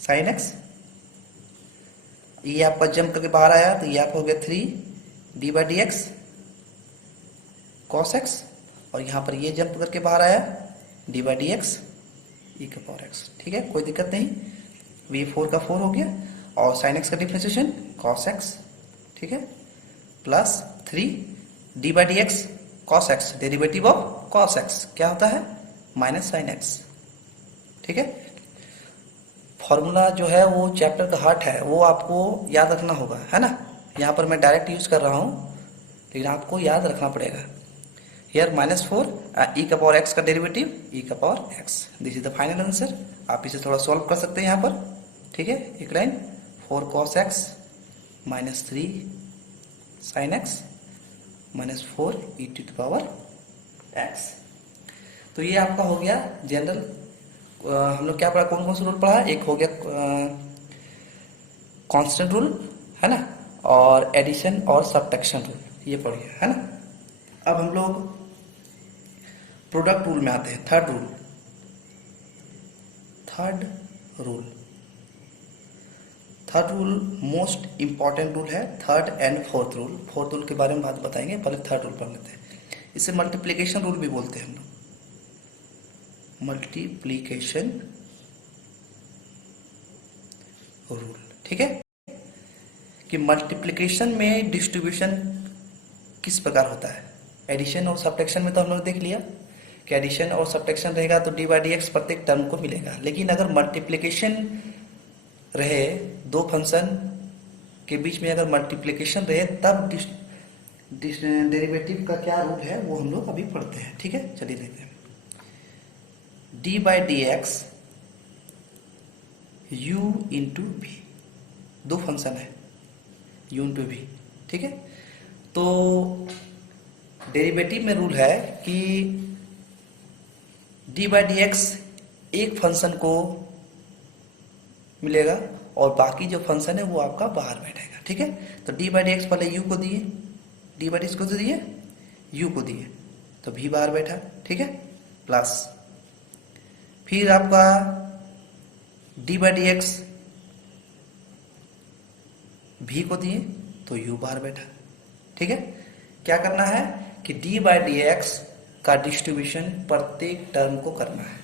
sine x, ये आपका जंप करके बाहर आया, तो ये आपका हो गया 3 D by d x cos x, और यहाँ पर ये जंप करके बाहर आया D by d x e का पावर एक्स, ठीक है, कोई दिक्कत नहीं। ये 4 का 4 हो गया, और साइन एक्स का डिफ्रेंशिएशन कॉस एक्स, ठीक है, plus 3 D by d x cos x, derivative of cos x क्या होता है, माइनस साइन एक्स, ठीक है। फॉर्मूला जो है वो चैप्टर का हार्ट है, वो आपको याद रखना होगा, है ना। यहाँ पर मैं डायरेक्ट यूज कर रहा हूँ, लेकिन आपको याद रखना पड़ेगा। हियर माइनस 4 ई का पावर एक्स का डेरिवेटिव ई का power x, this is the final answer. आप इसे थोड़ा सॉल्व कर सकते हैं यहाँ पर, ठीक है। एक line 4 cos x minus 3 sin x minus 4 e to the power x। तो ये आपका हो गया जनरल। हम लोग क्या पढ़ा, कौन कौन सा रूल पढ़ा, एक हो गया कांस्टेंट रूल, है ना, और एडिशन और सब्ट्रैक्शन रूल, ये पढ़िए, है ना। अब हम लोग प्रोडक्ट रूल में आते हैं, third rule most important rule है, third and fourth rule. Fourth rule के बारे में बात बताएंगे, पहले थर्ड रूल पढ़ लेते हैं। इसे मल्टीप्लिकेशन रूल भी बोलते हैं हम लोग, मल्टीप्लिकेशन रूल, ठीक है। कि मल्टीप्लिकेशन में डिस्ट्रीब्यूशन किस प्रकार होता है, एडिशन और सब्ट्रैक्शन में तो हम लोग देख लिया कि एडिशन और सब्ट्रैक्शन रहेगा तो डी बाई डी एक्स प्रत्येक टर्म को मिलेगा। लेकिन अगर मल्टीप्लिकेशन रहे, दो फंक्शन के बीच में अगर मल्टीप्लिकेशन रहे, तब डेरिवेटिव का क्या रूल है वो हम लोग अभी पढ़ते हैं, ठीक है। चलिए देखते हैं। D by d x u into v, दो फंक्शन है यू इंटू वी, ठीक है। तो डेरिवेटिव में रूल है कि डी बाई डी एक्स एक फंक्शन को मिलेगा और बाकी जो फंक्शन है वो आपका बाहर बैठेगा, ठीक है। तो डी बाई डी एक्स पहले यू को दिए, डी बाई डी एक्स को दिए, यू को दिए, तो भी बाहर बैठा, ठीक है, प्लस फिर आपका डी बाई डी एक्स भी को दिए तो यू बाहर बैठा, ठीक है। क्या करना है कि डी बाई डी एक्स का डिस्ट्रीब्यूशन प्रत्येक टर्म को करना है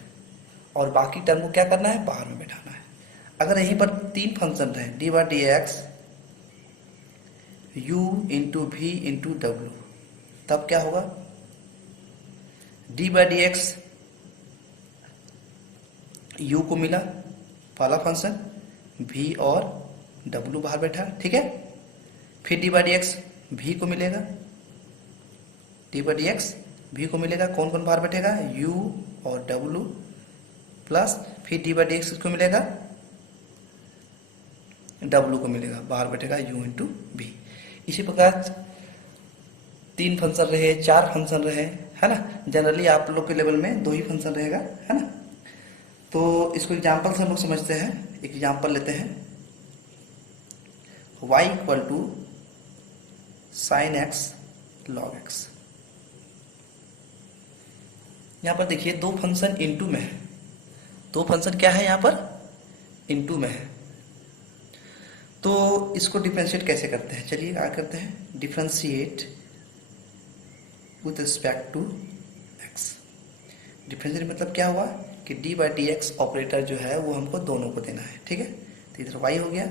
और बाकी टर्म को क्या करना है, बाहर में बैठाना है। अगर यहीं पर तीन फंक्शन रहे, d by d x u into v into डब्ल्यू, तब क्या होगा, d by d x u को मिला पहला फंक्शन, वी और डब्ल्यू बाहर बैठा, ठीक है। फिर डी बाई डी एक्स भी को मिलेगा, डी बाई डी एक्स भी को मिलेगा, कौन कौन बाहर बैठेगा, u और w, प्लस फिर डी बाई डी एक्स को मिलेगा, w को मिलेगा, बाहर बैठेगा u इंटू वी। इसी प्रकार तीन फंक्शन रहे, चार फंक्शन रहे, है ना। जनरली आप लोग के लेवल में दो ही फंक्शन रहेगा, है ना। तो इसको एग्जाम्पल से हम लोग समझते हैं। एक एग्जाम्पल लेते हैं, y equal to sine x log x. यहाँ पर देखिए दो फंक्शन इनटू में है, दो फंक्शन क्या है यहाँ पर इनटू में है, तो इसको डिफ्रेंशिएट कैसे करते हैं, चलिए क्या करते हैं, differentiate with respect to x. Differentiate मतलब क्या हुआ कि d by d x operator जो है वो हमको दोनों को देना है, ठीक है। तो इधर वाई हो गया,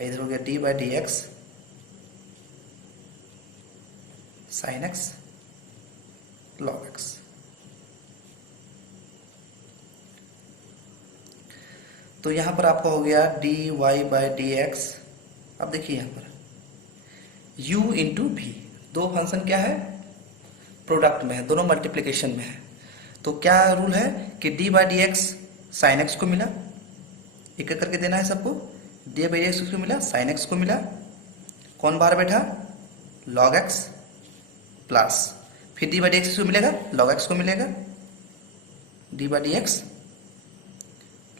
इधर हो गया d by d x sine x log x. तो यहां पर आपका हो गया d y by d x. अब देखिए यहां पर u इंटू भी, दो फंक्शन क्या है प्रोडक्ट में है, दोनों मल्टीप्लिकेशन में है। तो क्या रूल है कि d by d x sine x को मिला, एक एक करके देना है सबको, डी बाई डी एक्स को मिला, साइन एक्स को मिला, कौन बाहर बैठा लॉग एक्स, प्लस फिर डी बाई डी एक्स को मिलेगा लॉग एक्स को मिलेगा, d by d x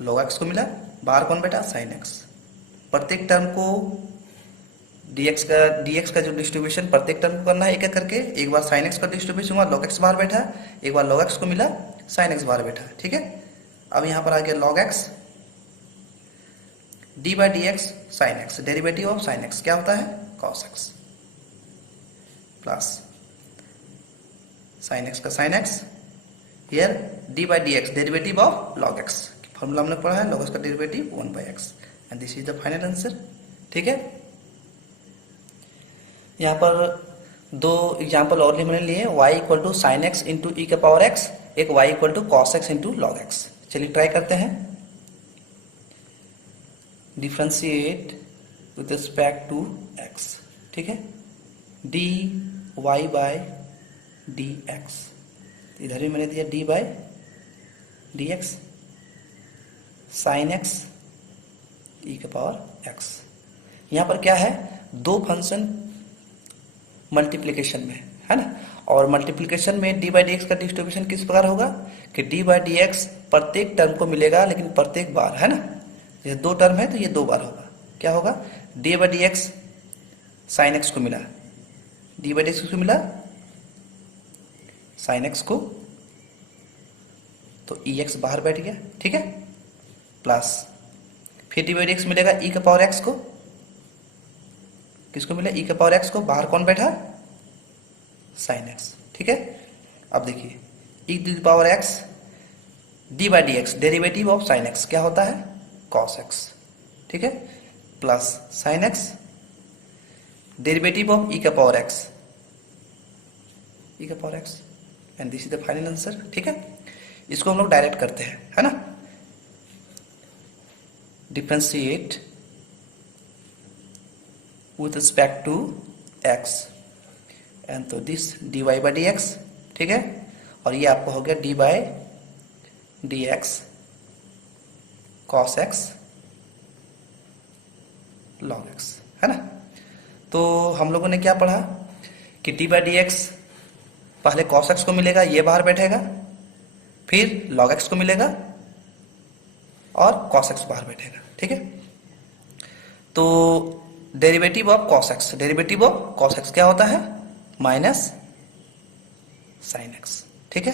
log x को मिला, बाहर कौन बैठा साइन एक्स। प्रत्येक टर्म को dx का जो डिस्ट्रीब्यूशन प्रत्येक टर्म को करना है एक एक करके, एक बार साइन एक्स का डिस्ट्रीब्यूशन हुआ लॉग एक्स बाहर बैठा, एक बार लॉग एक्स को मिला साइन एक्स बाहर बैठा, ठीक है। अब यहां पर आ गया log x d by d x sine x, derivative of sine x क्या होता है cos x, plus sine x का sine x, here d by d x derivative of log x, formula हमने पढ़ा है लॉग एक्स का derivative 1 by x, and this is the final answer, ठीक है। यहाँ पर दो एग्जाम्पल और मैंने लिए, y equal to sine x into e का पावर एक्स, एक y equal to cos x into log x. चलिए ट्राई करते हैं, differentiate with respect to x, ठीक है, d y by d x, इधर भी मैंने दिया d by d x sine x e का पावर एक्स। यहाँ पर क्या है दो फंक्शन मल्टीप्लिकेशन में है ना, और मल्टीप्लिकेशन में डी बाई डी एक्स का डिस्ट्रीब्यूशन किस प्रकार होगा कि डी बाई डी एक्स प्रत्येक टर्म को मिलेगा लेकिन प्रत्येक बार, है ना, ये दो टर्म है तो ये दो बार होगा, क्या होगा d by d x sine x को मिला, डी बाई डी एक्स को मिला साइन एक्स को, तो ई एक्स बाहर बैठ गया, ठीक है, प्लस फिर डी बाई डी एक्स मिलेगा ई का पावर एक्स को, किसको मिला ई का पावर एक्स को, बाहर कौन बैठा साइन एक्स, ठीक है। अब देखिए e to the power x d by d x derivative of sine x क्या होता है कॉस एक्स, ठीक है, plus sine x derivative of e का पावर एक्स, ई का power x, and this is the final answer, ठीक है। इसको हम लोग डायरेक्ट करते हैं, है ना, differentiate with respect to x, and तो this d y by d x, ठीक है, और ये आपको हो गया d by d x cos x log x, है ना। तो हम लोगों ने क्या पढ़ा कि डी बाई डी एक्स पहले कॉस एक्स को मिलेगा, ये बाहर बैठेगा, फिर लॉग एक्स को मिलेगा और कॉस एक्स बाहर बैठेगा, ठीक है। तो derivative of cos x, derivative of cos x क्या होता है माइनस साइन एक्स, ठीक है,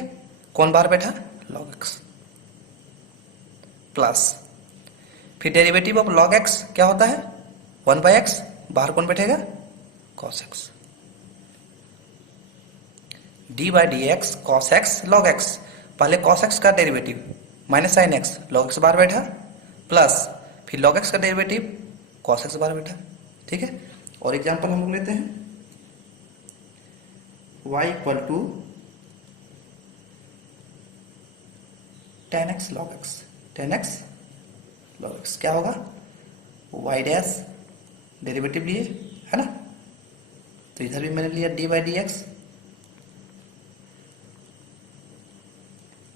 कौन बाहर बैठा लॉग एक्स, प्लस फिर डेरिवेटिव ऑफ लॉग एक्स क्या होता है 1 बाई एक्स, बाहर कौन बैठेगा cos x, d by d x cos x log x, पहले कॉस एक्स का derivative minus sine x, log x बाहर बैठा, प्लस फिर लॉग एक्स का डेरिवेटिव कॉस एक्स बाहर बैठा, ठीक है। और एग्जांपल हम लोग लेते हैं y equal to ten x log x, tan x log x क्या होगा y डैश डेरिवेटिव लिए, है ना, तो इधर भी मैंने लिया d by d x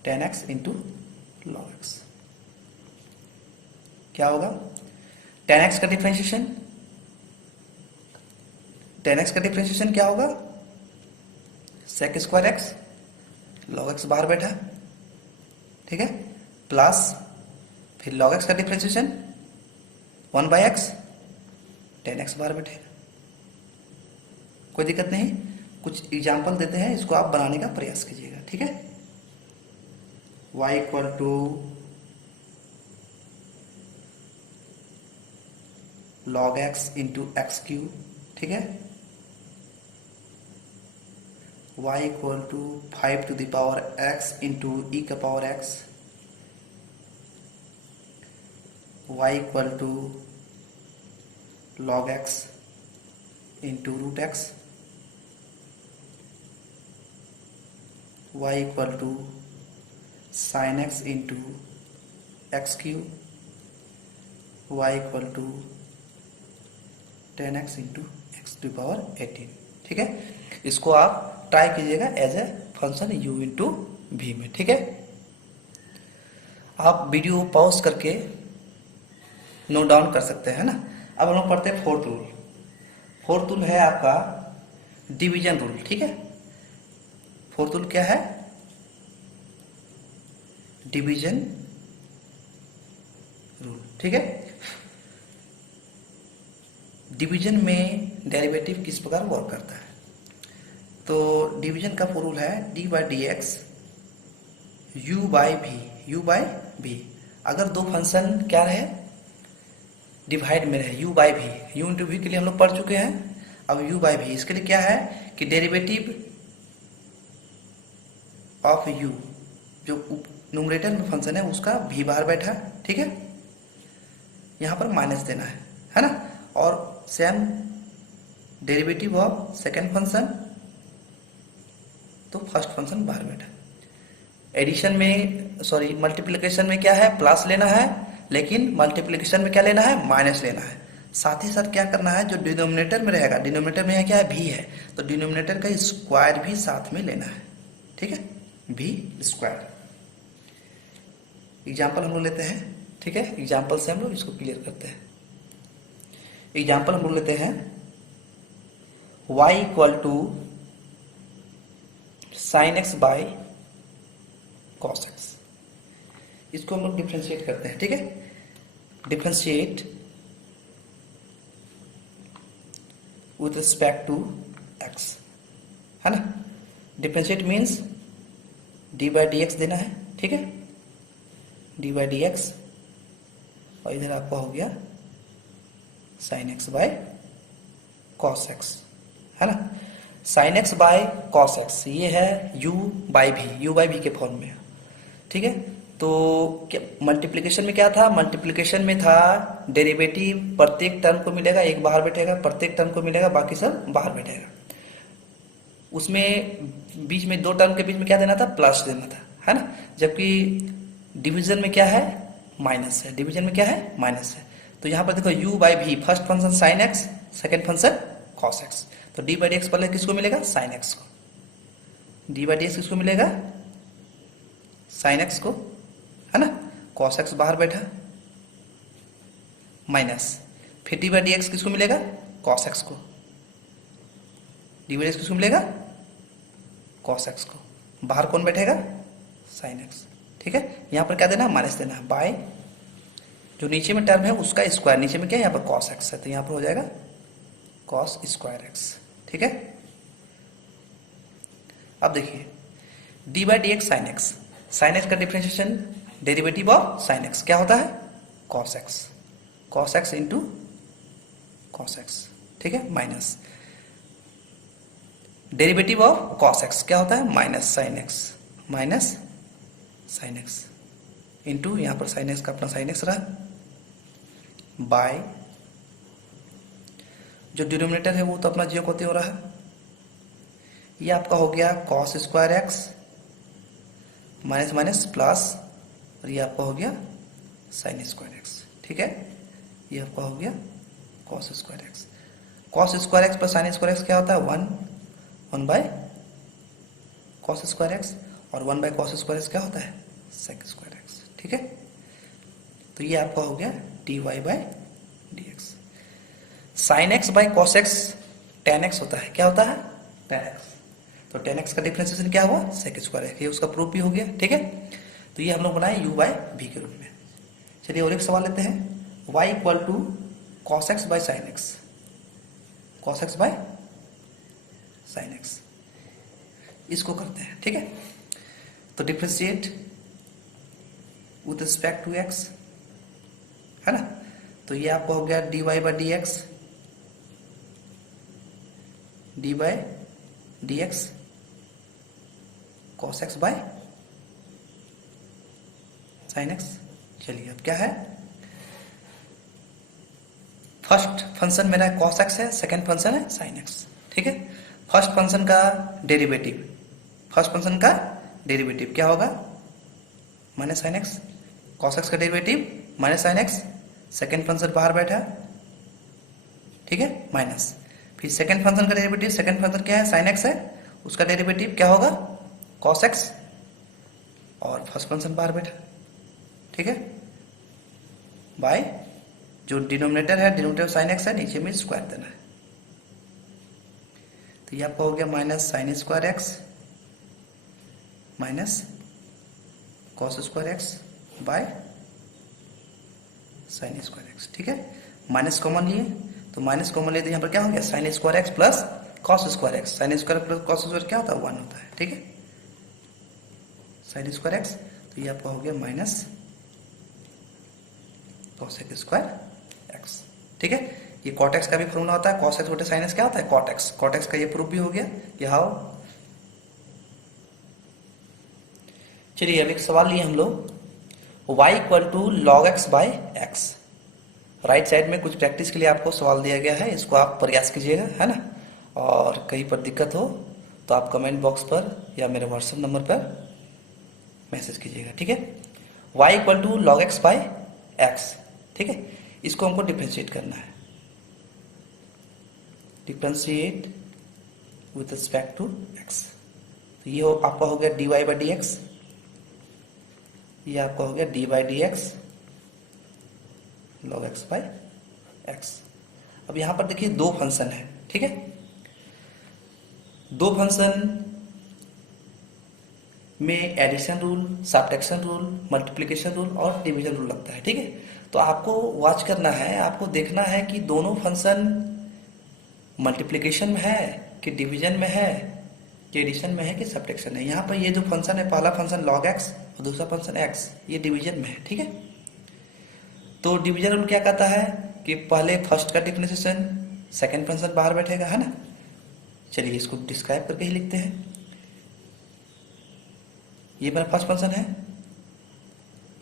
tan x into log x, क्या होगा टेन एक्स का डिफरेंशिएशन, टेन एक्स का डिफरेंशिएशन क्या होगा sec square x, log x बाहर बैठा, ठीक है, प्लस फिर लॉग एक्स का differentiation 1 by x tan x बाहर बैठेगा, कोई दिक्कत नहीं, कुछ एग्जाम्पल देते हैं, इसको आप बनाने का प्रयास कीजिएगा, ठीक है। y equal to log x into x cube, ठीक है। y equal to 5 to the power x into e का power x, y equal to log x into root x, y equal to sine x into x cube, y equal to ten x into x to power 18, ठीक है। इसको आप ट्राई कीजिएगा as a function u into v में, ठीक है। आप वीडियो पॉज करके नोट डाउन कर सकते हैं ना। अब हम लोग पढ़ते हैं फोर्थ रूल। फोर्थ रूल है आपका डिवीजन रूल, ठीक है। फोर्थ रूल क्या है? डिवीजन रूल, ठीक है। डिवीजन में डेरिवेटिव किस प्रकार वर्क करता है? तो डिवीजन का रूल है d by d x you by भी। अगर दो फंक्शन क्या रहे, डिवाइड में रहे, u बाई भी, u इंटू वी के लिए हम लोग पढ़ चुके हैं। अब u बाई भी, इसके लिए क्या है कि डेरिवेटिव ऑफ u, जो न्यूमरेटर में फंक्शन है उसका v बाहर बैठा, ठीक है। यहाँ पर माइनस देना है ना। और same derivative of second function, तो फर्स्ट फंक्शन बाहर बैठा। एडिशन में, सॉरी मल्टीप्लिकेशन में क्या है, प्लस लेना है, लेकिन मल्टीप्लिकेशन में क्या लेना है, माइनस लेना है। साथ ही साथ क्या करना है, जो डिनोमिनेटर में रहेगा, डिनोमिनेटर में है क्या है, भी है, तो डिनोमिनेटर का स्क्वायर भी साथ में लेना है, ठीक है, भी स्क्वायर। एग्जाम्पल हम लोग लेते हैं, ठीक है। एग्जाम्पल से हम लोग इसको क्लियर करते हैं। एग्जाम्पल हम लोग लेते हैं y equal to sine x by cos x. इसको हम लोग डिफ्रेंशिएट करते हैं, ठीक है। Differentiate with respect to x, है ना। Differentiate means d by d x देना है, ठीक है, डी बाई डी एक्स, और इधर आपका हो गया sign x by cos x, है ना। Sign x by cos x ये है u बाई भी के फॉर्म में, ठीक है। तो क्या मल्टीप्लिकेशन में क्या था, मल्टीप्लिकेशन में था डेरिवेटिव प्रत्येक टर्म को मिलेगा, एक बाहर बैठेगा, प्रत्येक टर्म को मिलेगा, बाकी सब बाहर बैठेगा। उसमें बीच में दो टर्म के बीच में क्या देना था, प्लस देना था, है ना। जबकि डिवीजन में क्या है, माइनस है। डिवीजन में क्या है, माइनस है। तो यहाँ पर देखो u बाई भी, first function sine x, second function cos x, तो डी बाई डी एक्स पहले किसको मिलेगा, साइन एक्स को। डी बाई डी एक्स किसको मिलेगा, साइन एक्स को, है ना। कॉस एक्स बाहर बैठा, माइनस, फिर डी बाई डी एक्स किसको मिलेगा, कॉस एक्स को। डी बाई डी एक्स किसको मिलेगा, कॉस एक्स को, बाहर कौन बैठेगा, साइन एक्स, ठीक है। यहाँ पर क्या देना, माइनस देना है, बाय जो नीचे में टर्म है उसका स्क्वायर, नीचे में क्या है, यहाँ पर कॉस एक्स है, तो यहाँ पर हो जाएगा कॉस स्क्वायर एक्स, ठीक है। अब देखिए d by d x sine x, sine x का differentiation derivative of sine x क्या होता है, cos x into cos x, ठीक है, minus derivative of cos x क्या होता है, माइनस साइन एक्स इंटू यहाँ पर साइन एक्स का अपना साइन एक्स रहा, बाय जो डिनोमिनेटर है वो तो अपना जीरो होते हो रहा है, ये आपका हो गया cos square x minus minus plus, और ये आपका हो गया साइन स्क्वायर एक्स, ठीक है। ये आपका हो गया cos square x. Cos square x plus sine square x क्या होता है, one by cos square x, और one by cos square x क्या होता है, सेक स्क्वायर एक्स, ठीक है। तो ये आपका हो गया d y by d x. Sine x by cos x tan x होता है, क्या होता है, टेन एक्स। तो टेन एक्स का डिफरेंशिएशन क्या हुआ, सेक स्क्वायर एक्स, ये उसका प्रूफ भी हो गया, ठीक है। तो ये हम लोग बनाए u बाय v के रूप में। चलिए और एक सवाल लेते हैं, y equal to cos x by sine x, cos x by sine x, इसको करते हैं, ठीक है। तो differentiate with respect to x, है ना। तो ये आपको हो गया dy by d x, d by d x cos x by sine x. चलिए अब क्या है, फर्स्ट फंक्शन मेरा कॉस एक्स है, सेकेंड फंक्शन है साइन एक्स, ठीक है। फर्स्ट फंक्शन का डेरिवेटिव, फर्स्ट फंक्शन का डेरिवेटिव क्या होगा, minus sine x, cos x का derivative minus sine x, second function बाहर बैठा, ठीक है, माइनस, फिर सेकेंड फंक्शन का डेरिवेटिव, सेकेंड फंक्शन क्या है साइन एक्स है, उसका डेरिवेटिव क्या होगा कॉस एक्स, और फर्स्ट फंक्शन बाहर बैठा, ठीक है, बाय जो डिनोमिनेटर है, डिनोमिनेटर साइन एक्स है, नीचे में स्क्वायर देना है। तो ये आपका हो गया minus sine square x minus cos square x by sign square x, ठीक है। माइनस कॉमन लिए, तो माइनस कॉमन लिए तो यहाँ पर क्या हो गया sign square x plus cos square x, sine square plus cos square क्या होता है 1 होता है, ठीक है, साइन स्क्वायर एक्स। तो ये आपका हो गया minus cos x square x, ठीक है। ये कॉट एक्स का भी फॉर्मूला होता है, कॉस एक्स बटे साइन एक्स क्या होता है कॉट एक्स, कॉट एक्स का ये प्रूफ भी हो गया ये हाउ। चलिए अब एक सवाल लिए हम लोग, y equal to log x by x. Right side में कुछ प्रैक्टिस के लिए आपको सवाल दिया गया है, इसको आप प्रयास कीजिएगा, है ना। और कहीं पर दिक्कत हो तो आप कमेंट बॉक्स पर या मेरे व्हाट्सएप नंबर पर मैसेज कीजिएगा, ठीक है। y equal to log x by x, ठीक है, इसको हमको डिफ्रेंशिएट करना है, differentiate with respect to x. तो ये आपका हो गया dy बाई डी एक्स, ये आपका हो गया d by d x log x by x. अब यहां पर देखिए दो फंक्शन है, ठीक है, दो फंक्शन में addition rule, subtraction rule, multiplication rule और डिवीजन रूल लगता है, ठीक है। तो आपको वॉच करना है, आपको देखना है कि दोनों फंक्शन मल्टीप्लिकेशन में है कि डिवीजन में है कि एडिशन में है कि सब्ट्रैक्शन है। यहाँ पर ये जो फंक्शन है, पहला फंक्शन लॉग एक्स और दूसरा फंक्शन एक्स, ये डिवीजन में है, ठीक है। तो डिवीजन रूल क्या कहता है कि पहले फर्स्ट का डिफरेंशिएशन, सेकेंड फंक्शन बाहर बैठेगा, है ना। चलिए इसको डिस्क्राइब करके ही लिखते हैं। ये मेरा फर्स्ट फंक्शन है,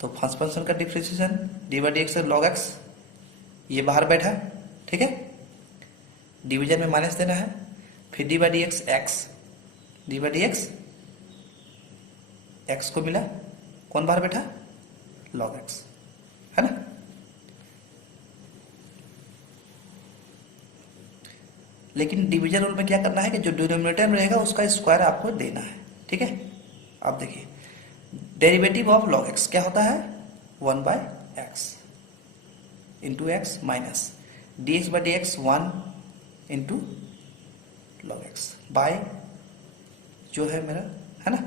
तो फर्स्ट फंक्शन का differentiation d by d x log x, ये बाहर बैठा, ठीक है, डिवीजन में माइनस देना है, फिर d by d x x, d by d x x को मिला, कौन बाहर बैठा लॉग एक्स, है ना। लेकिन डिवीजन रूल में क्या करना है कि जो डिनोमिनेटर में रहेगा उसका स्क्वायर आपको देना है, ठीक है। अब देखिए डेरिवेटिव ऑफ लॉग एक्स क्या होता है 1 by x into x minus d x by d x 1 into log x by जो है मेरा, है ना।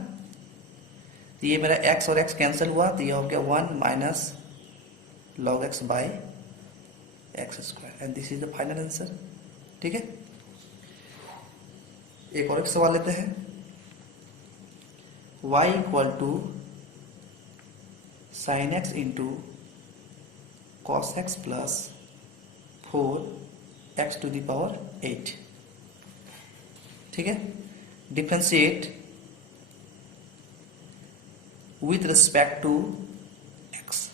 तो ये मेरा x और x कैंसिल हुआ, तो ये हो गया 1 minus log x by x square and this is the final answer, ठीक है। एक और एक सवाल लेते हैं, y equal to sine x into cos x plus 4x to the power 8, ठीक है। Differentiate with respect to x,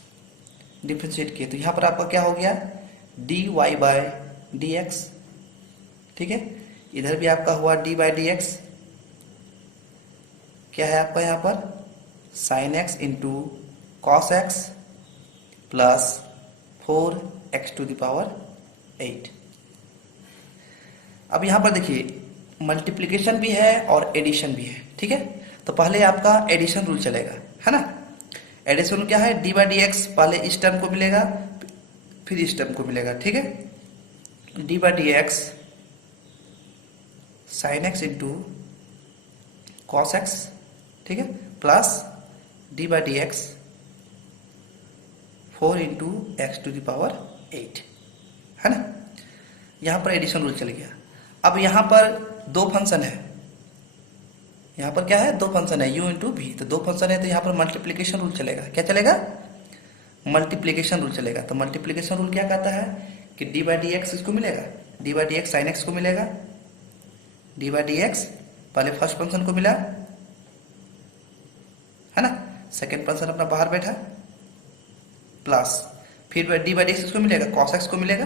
differentiate किए तो यहां पर आपका क्या हो गया dy बाय डी एक्स, ठीक है। इधर भी आपका हुआ डी बाई डी एक्स, क्या है आपका यहां पर sine x into cos x plus 4x to the power 8। अब यहां पर देखिए मल्टीप्लिकेशन भी है और एडिशन भी है, ठीक है। तो पहले आपका एडिशन रूल चलेगा, है ना। एडिशन रूल क्या है डी बाई डी एक्स, पहले इस टर्म को मिलेगा फिर इस टर्म को मिलेगा, ठीक है। D by d x sine x into cos x, ठीक है, plus d by d x 4 into x to the power 8, है ना। यहां पर एडिशन रूल चल गया। अब यहां पर दो फंक्शन है, यहाँ पर क्या है, दो फंक्शन है u इंटू वी, तो दो फंक्शन है तो यहाँ पर मल्टीप्लीकेशन रूल चलेगा। क्या चलेगा, मल्टीप्लीकेशन रूल चलेगा। तो मल्टीप्लीकेशन रूल क्या कहता है कि डी बाई डी एक्स इसको मिलेगा, d by d x sine x को मिलेगा, डी बाई डी एक्स पहले फर्स्ट फंक्शन को मिला है ना, सेकेंड फंक्शन अपना बाहर बैठा, प्लस फिर डी बाई डी एक्स इसको मिलेगा, कॉस एक्स को मिलेगा,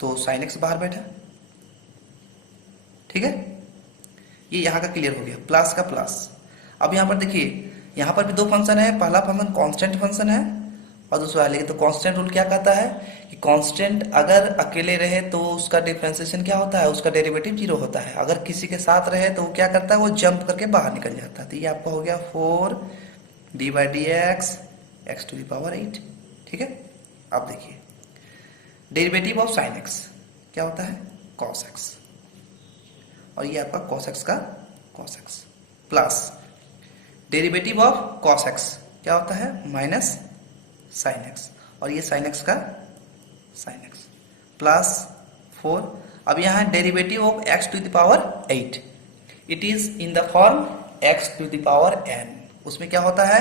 तो साइन एक्स बाहर बैठा। ठीक है, ये यहाँ का क्लियर हो गया, प्लस का प्लस। अब यहाँ पर देखिए, यहाँ पर भी दो फंक्शन है, पहला फंक्शन कांस्टेंट फंक्शन है और दूसरा, लेकिन तो कांस्टेंट रूल क्या कहता है कि कांस्टेंट अगर अकेले रहे तो उसका डिफरेंशिएशन क्या होता है, उसका डेरिवेटिव जीरो होता है। अगर किसी के साथ रहे तो वो क्या करता है, वो जंप करके बाहर निकल जाता है। तो ये आपका हो गया 4 d by d x x to the power 8। ठीक है, अब देखिए डेरिवेटिव ऑफ साइन एक्स क्या होता है, कॉस एक्स, और ये आपका कॉस एक्स का cos x, plus derivative of cos x क्या होता है, माइनस साइन एक्स, और ये साइन एक्स का साइन एक्स, प्लस 4। अब यहाँ derivative of x to the power 8, it is in the form x to the power n। उसमें क्या होता है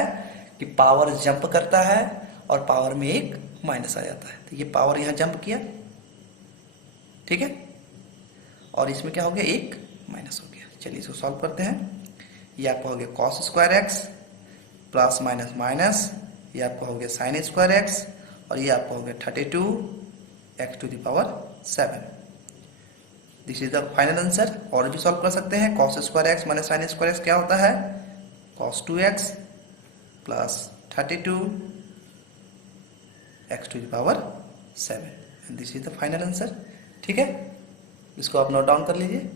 कि पावर जंप करता है और पावर में एक माइनस आ जाता है, तो ये पावर यहाँ जंप किया। ठीक है, और इसमें क्या हो गया, एक माइनस हो गया। चलिए इसको सॉल्व करते हैं। ये आपका हो गया cos square x plus minus minus, ये आपका हो गया साइन स्क्वायर एक्स, और ये आपका हो गया 32 x to the power 7। This is the final answer. और भी सॉल्व कर सकते हैं। Cos square x minus sine square x क्या होता है, cos 2x plus 32 x to the power 7, and this is the final answer. ठीक है, इसको आप नोट डाउन कर लीजिए।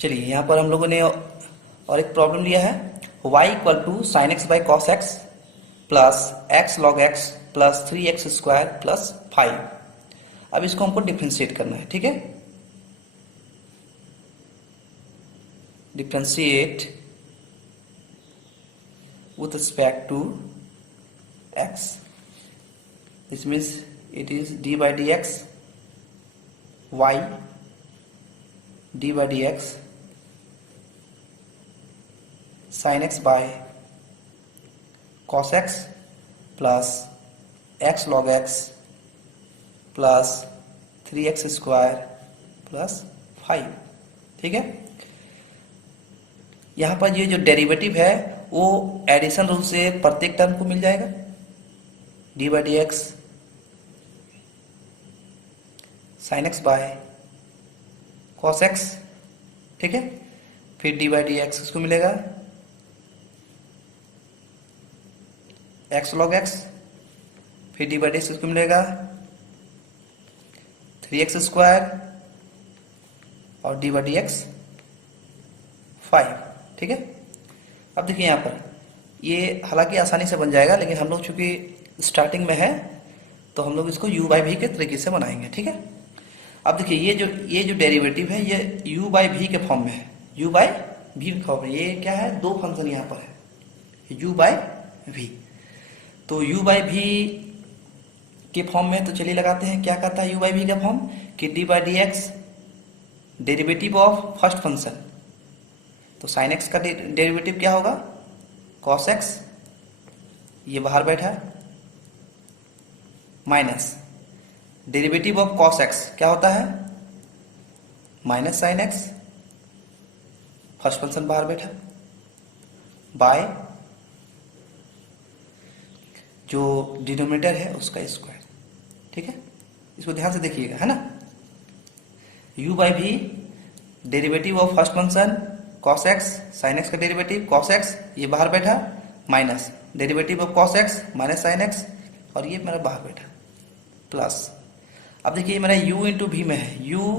चलिए यहाँ पर हम लोगों ने और एक प्रॉब्लम लिया है, y equal to sine x by cos x plus x log x plus 3x square plus 5। अब इसको हमको डिफ्रेंशिएट करना है। ठीक है, differentiate with respect to x. This means it is d by dx y d by dx sin x by cos x plus x log x plus 3x square plus 5। ठीक है, यहाँ पर ये जो डेरिवेटिव है वो एडिशन रूल से प्रत्येक टर्म को मिल जाएगा, D by d x sine x by cos x. ठीक है, फिर डी बाई डी एक्स किसको मिलेगा, एक्स लॉग एक्स, फिर डी बाई डी एक्स किसको मिलेगा 3x स्क्वायर और डी बाई डी एक्स 5। ठीक है, अब देखिए यहाँ पर ये हालांकि आसानी से बन जाएगा, लेकिन हम लोग चूंकि स्टार्टिंग में है तो हम लोग इसको u बाई वी के तरीके से बनाएंगे। ठीक है, अब देखिए ये जो डेरिवेटिव है ये u बाई वी के फॉर्म में है, u बाई वी के फॉर्म में। ये क्या है, दो फंक्शन यहाँ पर है u बाई वी, तो u बाई वी के फॉर्म में। तो चलिए लगाते हैं, क्या कहता है u बाई वी का फॉर्म कि d by d x derivative of first function, तो साइन एक्स का डेरिवेटिव क्या होगा, कॉस एक्स, ये बाहर बैठा है, minus derivative of cos x क्या होता है, minus sine x, first function बाहर बैठा, बाय जो डिनोमिनेटर है उसका स्क्वायर। ठीक है, इसको ध्यान से देखिएगा, है ना। u by v derivative of first function cos x, sin x का डेरिवेटिव cos x, ये बाहर बैठा, minus derivative of cos x minus sin x, और ये मेरा बाहर बैठा, प्लस। अब देखिए मेरा u इंटू वी में है, u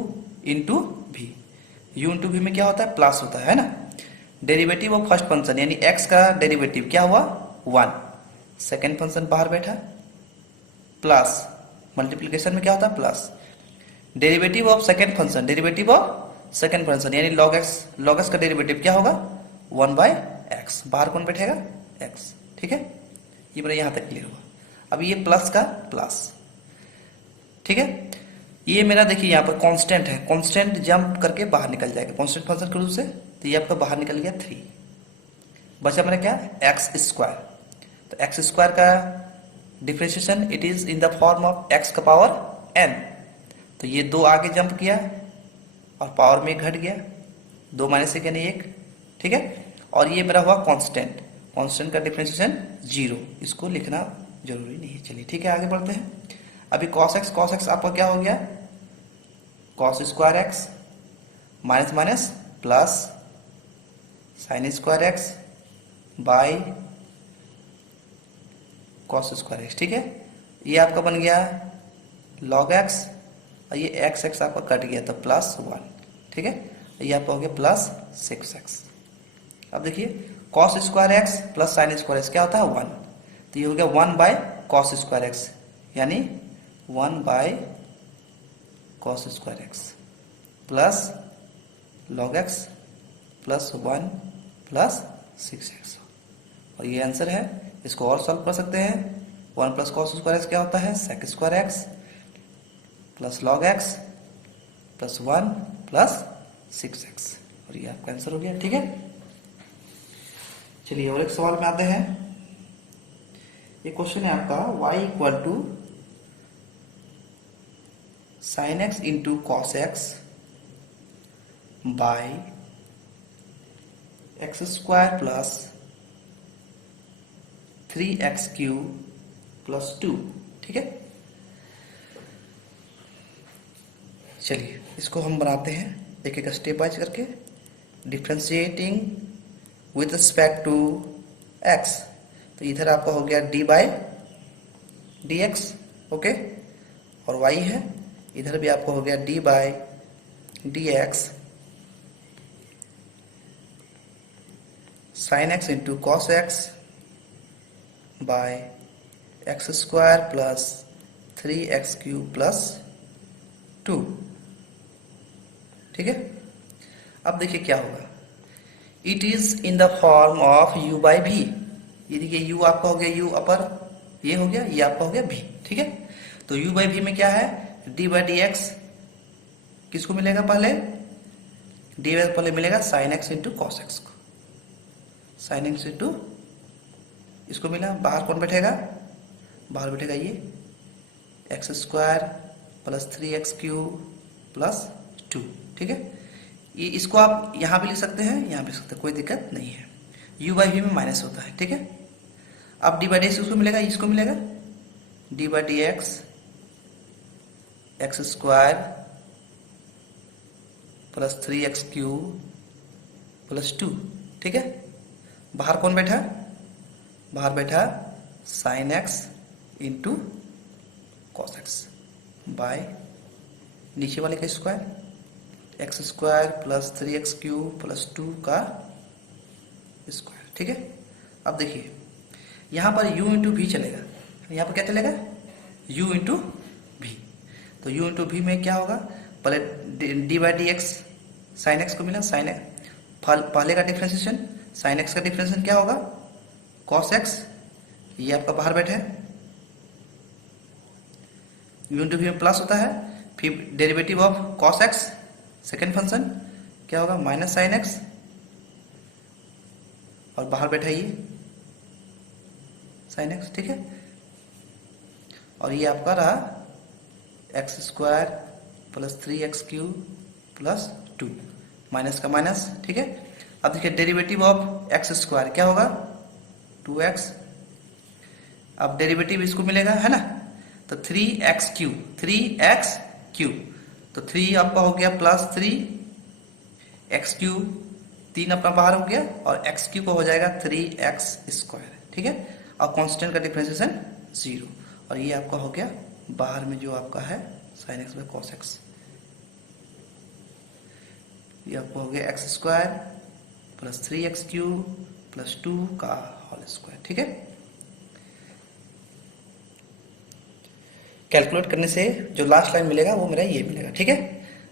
into v, u into v में क्या होता है, प्लस होता है ना। डेरिवेटिव ऑफ फर्स्ट फंक्शन यानी x का डेरिवेटिव क्या हुआ 1, सेकेंड फंक्शन बाहर बैठा, प्लस मल्टीप्लीकेशन में क्या होता है plus, derivative of second function, derivative of second function यानी log x का डेरिवेटिव क्या होगा 1 बाई एक्स, बाहर कौन बैठेगा x। ठीक है, ये मेरा यहाँ तक क्लियर हुआ। अब ये प्लस का प्लस। ठीक है, ये मेरा देखिए यहाँ पर कांस्टेंट है, कांस्टेंट जंप करके बाहर निकल जाएगा कांस्टेंट फंक्शन के रूप से, तो ये आपका बाहर निकल गया 3। बचा मेरा क्या, एक्स स्क्वायर। तो एक्स स्क्वायर का differentiation it is in the form of x का पावर एन। तो ये 2 आगे जंप किया और पावर में 1 घट गया, 2 माइनस 1 यानी 1, ठीक है। और ये मेरा हुआ कांस्टेंट, कांस्टेंट का डिफरेंशिएशन 0, इसको लिखना जरूरी नहीं है। चलिए ठीक है, आगे बढ़ते हैं। अभी cos x आपका क्या हो गया, cos square x minus minus plus sine square x by cos square x, ठीक है। ये आपका बन गया log x और ये x आपका कट गया तो प्लस 1, ठीक है। ये आपका हो गया प्लस 6x। अब देखिए cos square x plus sine square x क्या होता है 1, तो ये हो गया 1 बाय cos स्क्वायर एक्स, यानी 1 by cos square x plus log x plus 1 plus 6x, और ये आंसर है। इसको और सॉल्व कर सकते हैं। 1 प्लस cos स्क्वायर एक्स क्या होता है sec square x plus log x plus 1 plus 6x, और ये आपका आंसर हो गया, ठीक है। चलिए और एक सवाल में आते हैं। ये क्वेश्चन है आपका y equal to sine x into cos x by x square plus 3x cube plus 2, ठीक है। चलिए इसको हम बनाते हैं एक एक स्टेप वाइज करके। Differentiating with respect to x, तो इधर आपका हो गया d by d x, okay, और y है, इधर भी आपको हो गया d by d x sine x into cos x by x square plus 3x cube plus 2, ठीक है। अब देखिए क्या होगा, it is in the form of u by v। ये देखिए u आपका हो गया u अपर, ये हो गया, ये आपका हो गया v, ठीक है। तो u बाई v में क्या है d बाई डी एक्स, किसको मिलेगा पहले, d बाई पहले मिलेगा sign x into cos x को, साइन एक्स इंटू इसको मिला, बाहर कौन बैठेगा, बाहर बैठेगा ये x square plus 3x cube plus 2, ठीक है। ये इसको आप यहाँ भी लिख सकते हैं, यहाँ भी लिख सकते हैं, कोई दिक्कत नहीं है। u बाई वी में माइनस होता है, ठीक है। अब डी बाई डी एक्स उसको मिलेगा, इसको मिलेगा d by d x x square plus 3x cube plus 2, ठीक है। बाहर कौन बैठा, बाहर बैठा sine x into cos x by नीचे वाले का square x square plus 3x cube plus 2 का स्क्वायर, ठीक है। अब देखिए यहाँ पर u इंटू वी चलेगा, यहाँ पर क्या चलेगा u इंटू वी। तो u इंटू वी में क्या होगा, पहले D by d x sine x को मिला, साइन एक्स पहले का डिफ्रेंशिएशन, साइन एक्स का डिफ्रेंशिएशन क्या होगा कॉस एक्स, ये आपका बाहर बैठे है, u इंटू वी में प्लस होता है, फिर derivative of cos x second function क्या होगा माइनस साइन एक्स, और बाहर बैठा ये साइन एक्स, ठीक है। और ये आपका रहा x square plus 3x cube plus 2, minus का माइनस, ठीक है। अब देखिए डेरिवेटिव ऑफ एक्स स्क्वायर क्या होगा 2x, अब डेरिवेटिव इसको मिलेगा है ना, तो 3x क्यूब, तो 3 आपका हो गया प्लस 3x क्यूब, 3 अपना बाहर हो गया, और x क्यूब को हो जाएगा 3x स्क्वायर, ठीक है। और कांस्टेंट का डिफरेंशिएशन 0, और ये आपका हो गया बाहर में जो आपका है sine x by cos x, ये आपको हो गया x square plus 3x cube plus 2 का होल स्क्वायर, ठीक है। कैलकुलेट करने से जो लास्ट लाइन मिलेगा वो मेरा ये मिलेगा, ठीक है।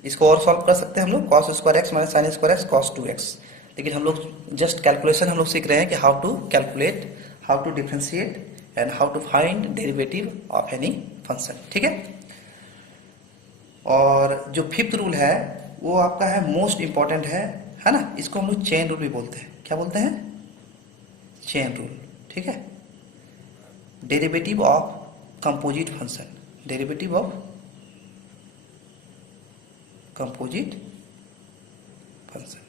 इसको और सॉल्व कर सकते हैं हम लोग, cos square x minus sine square x cos 2x, लेकिन हम लोग जस्ट कैलकुलेशन हम लोग सीख रहे हैं कि how to calculate, how to differentiate and how to find derivative of any function, ठीक है। और जो फिफ्थ रूल है वो आपका है मोस्ट इंपॉर्टेंट है ना, इसको हम लोग चेन रूल भी बोलते हैं। क्या बोलते हैं? Chain rule. ठीक है, derivative of composite function, derivative of composite function,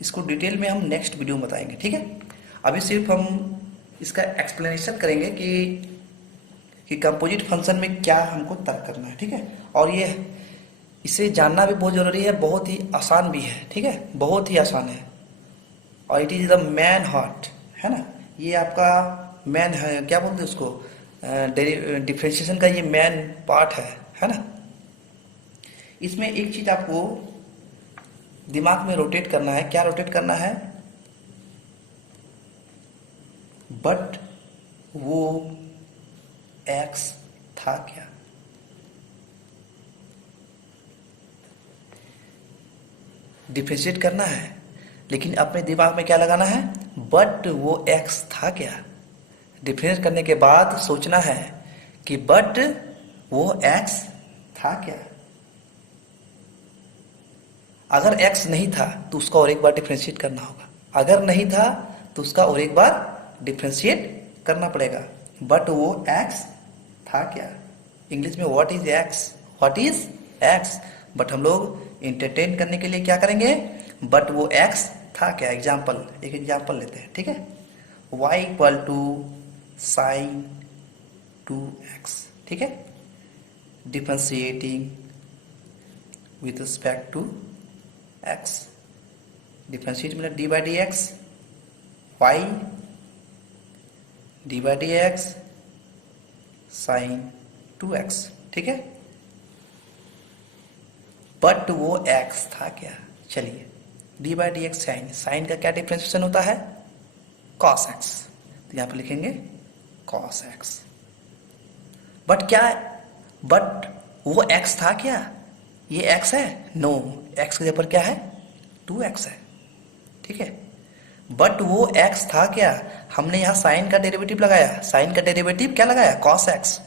इसको डिटेल में हम नेक्स्ट वीडियो में बताएंगे। ठीक है, अभी सिर्फ हम इसका एक्सप्लेनेशन करेंगे कि कंपोजिट फंक्शन में क्या हमको तर्क करना है। ठीक है, और ये इसे जानना भी बहुत जरूरी है, बहुत ही आसान भी है। ठीक है, बहुत ही आसान है, और it is the man heart, है ना। ये आपका मैन है, क्या बोलते हैं उसको, डिफरेंशिएशन का ये मैन पार्ट है ना। इसमें एक चीज आपको दिमाग में रोटेट करना है। क्या रोटेट करना है? बट वो एक्स था क्या? डिफरेंशिएट करना है, लेकिन अपने दिमाग में क्या लगाना है? बट वो एक्स था क्या। डिफरेंशिएट करने के बाद सोचना है कि बट वो एक्स था क्या। अगर एक्स नहीं था तो उसका और एक बार डिफरेंशिएट करना होगा, अगर नहीं था तो उसका और एक बार डिफरेंशिएट करना पड़ेगा। बट वो एक्स था क्या। इंग्लिश में what is x, what is x. But हम लोग इंटरटेन करने के लिए क्या करेंगे? बट वो एक्स था क्या। एग्जाम्पल, एक एग्जाम्पल लेते हैं। ठीक है, y equal to sign 2x। ठीक है, differentiating with respect to x, differentiate मतलब d by d x, y d by d x sine 2x। ठीक है, बट वो x था क्या। चलिए, d by d x sine, sine का क्या डिफरेंशिएशन होता है? cos x, तो यहां पर लिखेंगे cos x। बट क्या, बट वो x था क्या? ये x है? नो, x की जगह पर क्या है? 2x है। ठीक है, बट वो x था क्या? हमने यहां साइन का डेरिवेटिव लगाया, साइन का डेरिवेटिव क्या लगाया? cos x।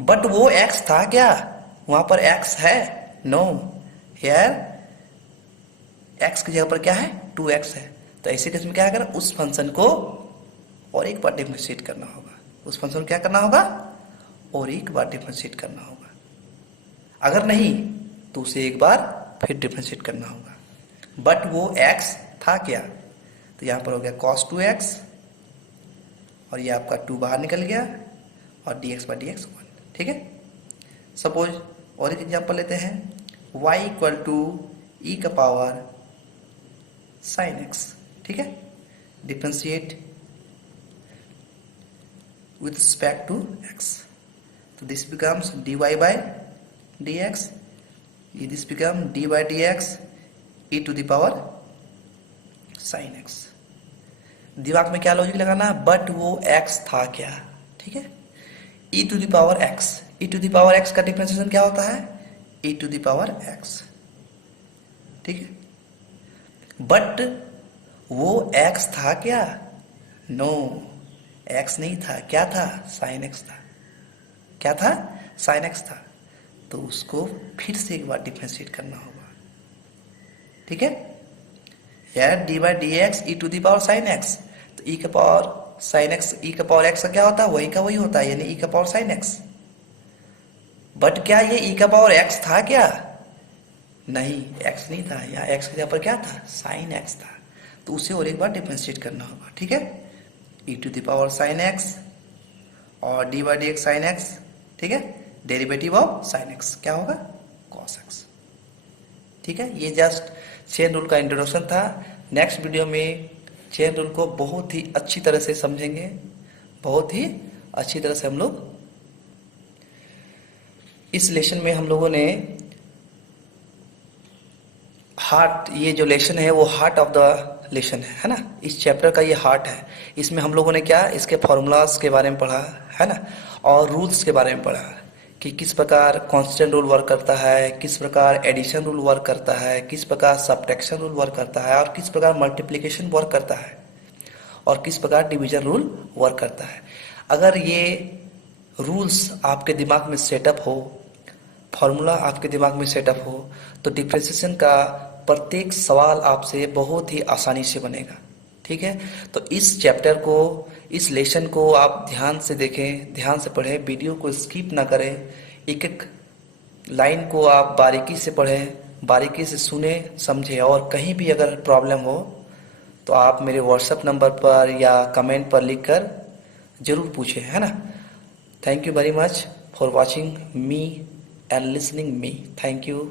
बट वो x था क्या? वहां पर x है? नो, हियर x की जगह पर क्या है? 2x है। तो ऐसे केस में क्या करें? उस फंक्शन को और एक बार डिफरेंशिएट करना होगा। उस फंक्शन को क्या करना होगा? और एक बार डिफरेंशिएट करना होगा। अगर नहीं तो उसे एक बार फिर डिफरेंशिएट करना होगा। बट वो x था क्या? तो यहां पर हो गया cos 2x, और ये आपका 2 बाहर निकल गया, और dx बाई डी एक्स 1। ठीक है, सपोज और एक एग्जांपल लेते हैं, y इक्वल टू ई का पावर साइन x। ठीक है, differentiate with respect to x, so this becomes dy by dx, this become d by dx e to the power sin x। दिमाग में क्या लॉजिक लगाना है? बट वो x था क्या। ठीक है, e to the power x, e to the power x का डिफरेंशिएशन क्या होता है? e to the power x। ठीक है, बट वो x था क्या? नो, x नहीं था। क्या था? साइन x था। क्या था? साइन x था। तो उसको फिर से एक बार डिफरेंशिएट करना होगा। ठीक है, यार d by d x e to the power sine x, तो e का पावर साइन x, e का पावर x का क्या होता है? वही का वही होता है, यानी e का पावर साइन x। बट क्या ये e का पावर x था क्या? नहीं, x नहीं था। यहाँ x की जगह पर क्या था? साइन x था। तो उसे और एक बार डिफरेंशिएट करना होगा। ठीक है, e to the power sine x और d by d x sine x। ठीक है, डेरिवेटिव ऑफ साइन x क्या होगा? cos x। ठीक है, ये जस्ट चेन रूल का इंट्रोडक्शन था। नेक्स्ट वीडियो में चेन रूल को बहुत ही अच्छी तरह से समझेंगे, बहुत ही अच्छी तरह से हम लोग इस लेसन में हम लोगों ने हार्ट, ये जो लेसन है वो हार्ट ऑफ द लेसन है ना। इस चैप्टर का ये हार्ट है। इसमें हम लोगों ने क्या, इसके फॉर्मूलाज के बारे में पढ़ा है ना, और रूल्स के बारे में पढ़ा कि किस प्रकार कांस्टेंट रूल वर्क करता है, किस प्रकार एडिशन रूल वर्क करता है, किस प्रकार सब्ट्रैक्शन रूल वर्क करता है, और किस प्रकार मल्टीप्लिकेशन वर्क करता है, और किस प्रकार डिवीजन रूल वर्क करता है। अगर ये रूल्स आपके दिमाग में सेटअप हो फॉर्मूला आपके दिमाग में सेटअप हो तो डिफरेंशिएशन का प्रत्येक सवाल आपसे बहुत ही आसानी से बनेगा। ठीक है, तो इस चैप्टर को, इस लेसन को आप ध्यान से देखें, ध्यान से पढ़ें, वीडियो को स्किप ना करें, एक एक लाइन को आप बारीकी से पढ़ें, बारीकी से सुने समझें, और कहीं भी अगर प्रॉब्लम हो तो आप मेरे व्हाट्सएप नंबर पर या कमेंट पर लिखकर ज़रूर पूछें, है ना। Thank you very much for watching me and listening me. Thank you.